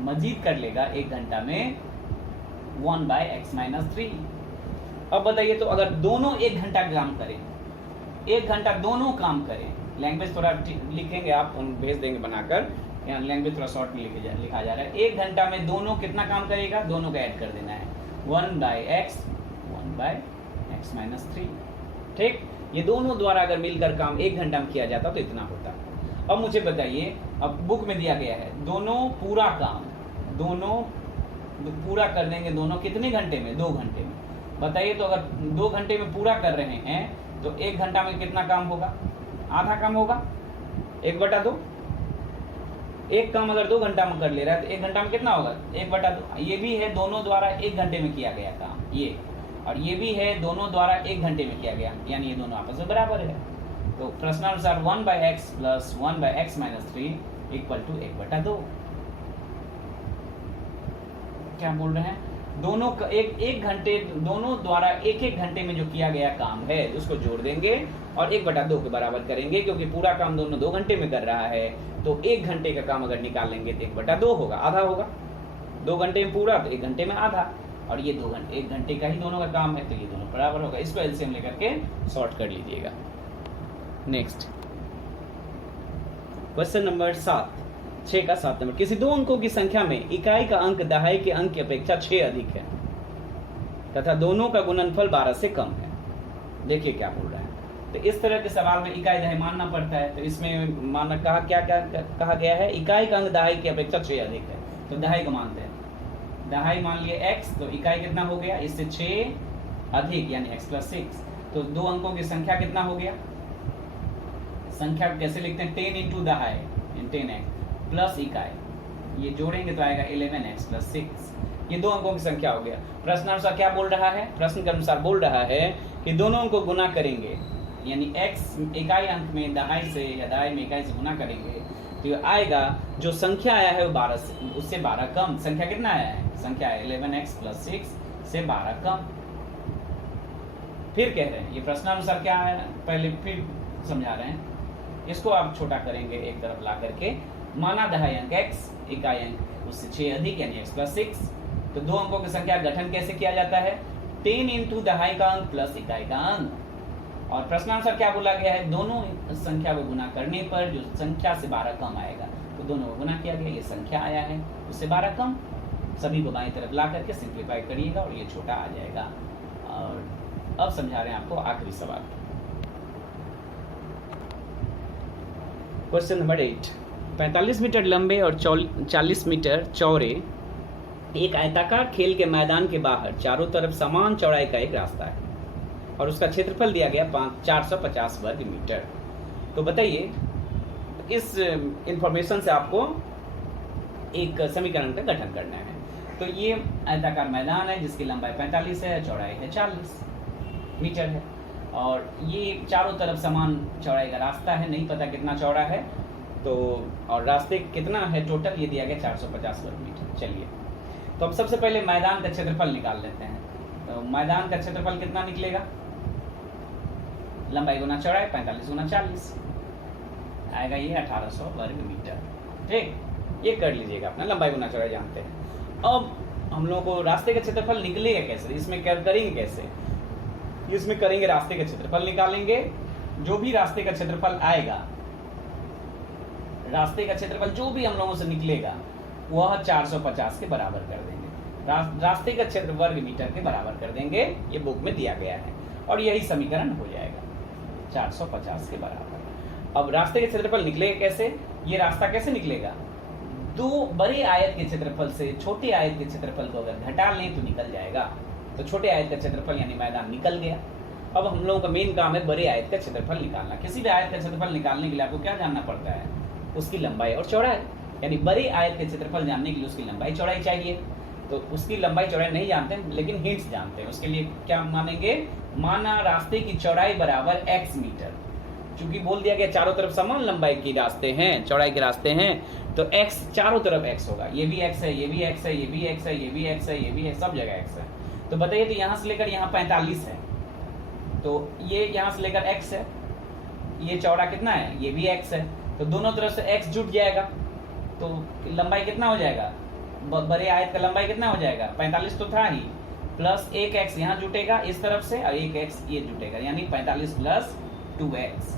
मजीद कर लेगा 1 घंटा में 1/x-3। अब बताइए, तो अगर दोनों 1 घंटा काम करें, 1 घंटा दोनों काम करें, लैंग्वेज थोड़ा लिखेंगे आप, भेज देंगे बनाकर, यहाँ लैंग्वेज थोड़ा शॉर्ट में लिखा जा रहा है। 1 घंटा में दोनों कितना काम करेगा, दोनों का ऐड कर देना है, 1/x 1/x-3। ठीक, ये दोनों द्वारा अगर मिलकर काम 1 घंटा में किया जाता तो इतना होता। अब मुझे बताइए, अब बुक में दिया गया है दोनों पूरा काम, दोनों पूरा कर देंगे, दोनों कितने घंटे में, 2 घंटे में। बताइए, तो अगर 2 घंटे में पूरा कर रहे हैं तो 1 घंटा में कितना काम होगा, आधा काम होगा, 1/2। एक काम अगर 2 घंटा में कर ले रहा है तो 1 घंटा में कितना होगा, 1/2। ये भी है दोनों द्वारा 1 घंटे में किया गया काम, ये, और ये भी है दोनों द्वारा 1 घंटे में किया गया, यानी ये दोनों आपस में बराबर है। तो प्रश्नानुसार 1/x + 1/x-3 = 1/2। क्या बोल रहे हैं, दोनों का एक घंटे, दोनों द्वारा 1 घंटे में जो किया गया काम है उसको जोड़ देंगे और 1/2 के बराबर करेंगे, क्योंकि पूरा काम दोनों 2 घंटे में कर रहा है, तो 1 घंटे का काम अगर निकालेंगे तो 1/2 होगा, आधा होगा। 2 घंटे में पूरा तो 1 घंटे में आधा, और ये 2 घंटे 1 घंटे का ही दोनों का काम है, तो ये दोनों बराबर होगा। इसको एलसीएम लेकर के सॉर्ट कर लीजिएगा। नेक्स्ट क्वेश्चन नंबर 6 का 7 नंबर, किसी 2 अंकों की संख्या में इकाई का अंक दहाई के अंक की अपेक्षा 6 अधिक है तथा दोनों का गुणनफल 12 से कम है। देखिए क्या बोल रहा है, तो इस तरह के सवाल में इकाई दहाई मानना पड़ता है। तो इसमें मानना क्या कहा गया है, इकाई का अंक दहाई की अपेक्षा 6 अधिक है, तो दहाई को मानते हैं। दहाई मान लिए x, तो इकाई कितना हो गया, इससे 6 अधिक यानी x+6, तो 2 अंकों की संख्या कितना हो गया, संख्या कैसे लिखते हैं, 10 × दहाई 10x प्लस इकाई, ये जोड़ेंगे तो आएगा 11x+6, ये 2 अंकों की संख्या हो गया। प्रश्नानुसार क्या बोल रहा है, प्रश्न के अनुसार बोल रहा है कि दोनों को गुना करेंगे, यानी x इकाई अंक में दहाई से या दहाई में इकाई से गुना करेंगे तो आएगा, जो संख्या आया है वो 12 से, उससे 12 कम। संख्या कितना आया है, संख्या 11x+6 से 12 कम। फिर कह रहे हैं, ये प्रश्नानुसार क्या है, पहले फिर समझा रहे हैं, इसको आप छोटा करेंगे एक तरफ ला करके, माना दहाई अंक x, इकाई अंक उससे 6 अधिक यानी x+6, तो 2 अंकों की संख्या गठन कैसे किया जाता है, 10 × दहाई का अंक प्लस इकाई का अंक। और प्रश्नानुसार क्या बोला गया है, दोनों संख्या को गुना करने पर जो संख्या से 12 कम आएगा, तो दोनों को गुना किया गया, ये संख्या आया है उससे 12 कम। सभी को बाईं तरफ ला करके सिंप्लीफाई करिएगा और ये छोटा आ जाएगा। और अब समझा रहे हैं आपको आखिरी सवाल, क्वेश्चन नंबर 8, 45 मीटर लंबे और 40 मीटर चौड़े एक आयताकार खेल के मैदान के बाहर चारों तरफ समान चौड़ाई का एक रास्ता है और उसका क्षेत्रफल दिया गया 450 वर्ग मीटर। तो बताइए, इस इंफॉर्मेशन से आपको एक समीकरण का गठन करना है। तो ये आयताकार मैदान है जिसकी लंबाई 45 है, चौड़ाई है 40 मीटर है, और ये चारों तरफ समान चौड़ाई का रास्ता है, नहीं पता कितना चौड़ा है, तो और रास्ते कितना है टोटल, ये दिया गया 450 वर्ग मीटर। चलिए, तो अब सबसे पहले मैदान का क्षेत्रफल निकाल लेते हैं। तो मैदान का क्षेत्रफल कितना निकलेगा, लंबाई गुना चौड़ाई 45 × 40 आएगा, ये 1800 वर्ग मीटर। ठीक, ये कर लीजिएगा अपना, लंबाई गुना चौड़ाई जानते हैं। अब हम लोगों को रास्ते का क्षेत्रफल निकलेगा कैसे, इसमें क्या करेंगे, कैसे इसमें करेंगे, रास्ते का क्षेत्रफल निकालेंगे जो भी रास्ते का क्षेत्रफल आएगा, रास्ते का क्षेत्रफल जो भी हम लोगों से निकलेगा वह 450 के बराबर कर देंगे। रास्ते का क्षेत्र वर्ग मीटर के बराबर कर देंगे, ये बुक में दिया गया है और यही समीकरण हो जाएगा 450 के बराबर। अब रास्ते के क्षेत्रफल निकलेगा कैसे, ये रास्ता कैसे निकलेगा, दो बड़े आयत के क्षेत्रफल से छोटे आयत के क्षेत्रफल को अगर घटा लें तो निकल जाएगा। तो छोटे आयत का क्षेत्रफल यानी मैदान निकल गया। अब हम लोगों का मेन काम है बड़े आयत का क्षेत्रफल निकालना। किसी भी आयत का क्षेत्रफल निकालने के लिए आपको क्या जानना पड़ता है, उसकी लंबाई और चौड़ाई। यानी बड़े आयत के क्षेत्रफल जानने के लिए उसकी लंबाई चौड़ाई चाहिए। तो उसकी लंबाई चौड़ाई नहीं जानते हैं लेकिन हिंट्स जानते हैं। उसके लिए क्या मानेंगे, माना रास्ते की चौड़ाई बराबर x मीटर। चूंकि बोल दिया गया चारों तरफ समान लंबाई के रास्ते हैं, चौड़ाई के रास्ते हैं, तो x चारों तरफ x होगा। ये भी x है, ये भी x है, ये भी x है, ये भी x है, ये भी है, सब जगह x है। तो बताइए, तो यहाँ से लेकर यहाँ 45 है, तो ये यहाँ से लेकर x है, ये चौड़ा कितना है, ये भी x है, तो दोनों तरफ से x जुट जाएगा। तो लंबाई कितना हो जाएगा, बड़े आयत का लंबाई कितना हो जाएगा, 45 तो था ही, प्लस एक x यहाँ जुटेगा इस तरफ से और एक x ये जुटेगा, यानी 45 प्लस 2x।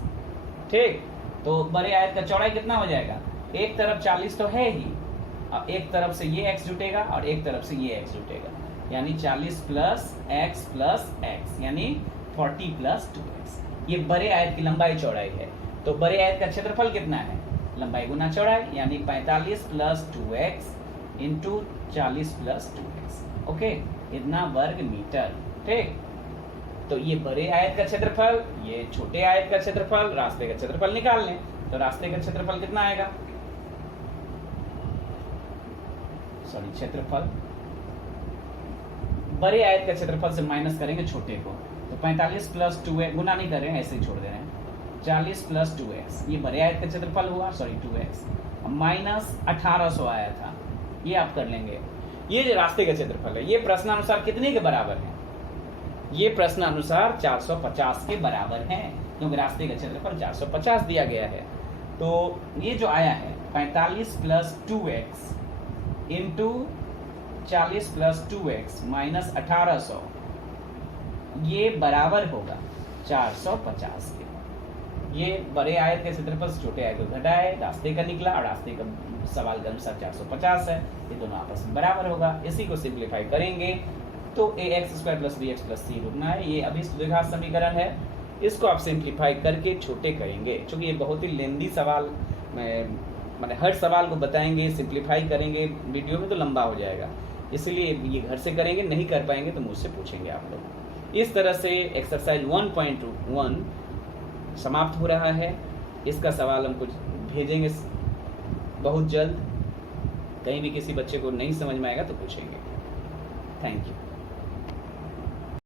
ठीक, तो बड़े आयत का चौड़ाई कितना हो जाएगा, एक तरफ 40 तो है ही, और एक तरफ से ये x जुटेगा और एक तरफ से ये x जुटेगा, यानी 40 प्लस x यानी 40 प्लस 2x। ये बड़े आयत की लंबाई चौड़ाई है। तो बड़े आयत का क्षेत्रफल कितना है, लंबाई गुना चौड़ाई, यानी 45 plus 2x into 40 plus 2x। Okay, इतना वर्ग मीटर। ठीक, तो ये बड़े आयत का क्षेत्रफल, ये छोटे आयत का क्षेत्रफल, रास्ते का क्षेत्रफल निकाल लें। तो रास्ते का क्षेत्रफल कितना आएगा, सॉरी क्षेत्रफल, बड़े आयत का क्षेत्रफल से माइनस करेंगे छोटे को, तो 45 प्लस 2x, गुना नहीं कर रहे हैं, ऐसे ही छोड़ दे रहे हैं, 40 प्लस 2x, ये बड़े आयत का क्षेत्रफल हुआ, सॉरी 2x, माइनस 1800 आया था, ये आप कर लेंगे। ये जो रास्ते का क्षेत्रफल है, ये प्रश्नानुसार कितने के बराबर है, ये प्रश्नानुसार 450 के बराबर है, क्योंकि रास्ते का क्षेत्रफल 450 दिया गया है। तो ये जो आया है 45 plus 2x into 40 plus 2x minus 1800, ये बराबर होगा 450 के। ये बड़े आयत के क्षेत्रफल से छोटे आयत को घटाए, रास्ते का निकला, और रास्ते का सवाल के अनुसार 450 है, ये दोनों आपस में बराबर होगा। इसी को सिंप्लीफाई करेंगे तो ax² plus bx plus c रुकना है, ये अभी द्विघात समीकरण है। इसको आप सिंप्लीफाई करके छोटे करेंगे, क्योंकि ये बहुत ही लेंदी सवाल, मैंने हर सवाल को बताएंगे, सिंप्लीफाई करेंगे, वीडियो में तो लंबा हो जाएगा, इसलिए ये घर से करेंगे, नहीं कर पाएंगे तो मुझसे पूछेंगे आप लोग। इस तरह से एक्सरसाइज 1.1 समाप्त हो रहा है। इसका सवाल हम कुछ भेजेंगे बहुत जल्द, कहीं भी किसी बच्चे को नहीं समझ में आएगा तो पूछेंगे। Thank you.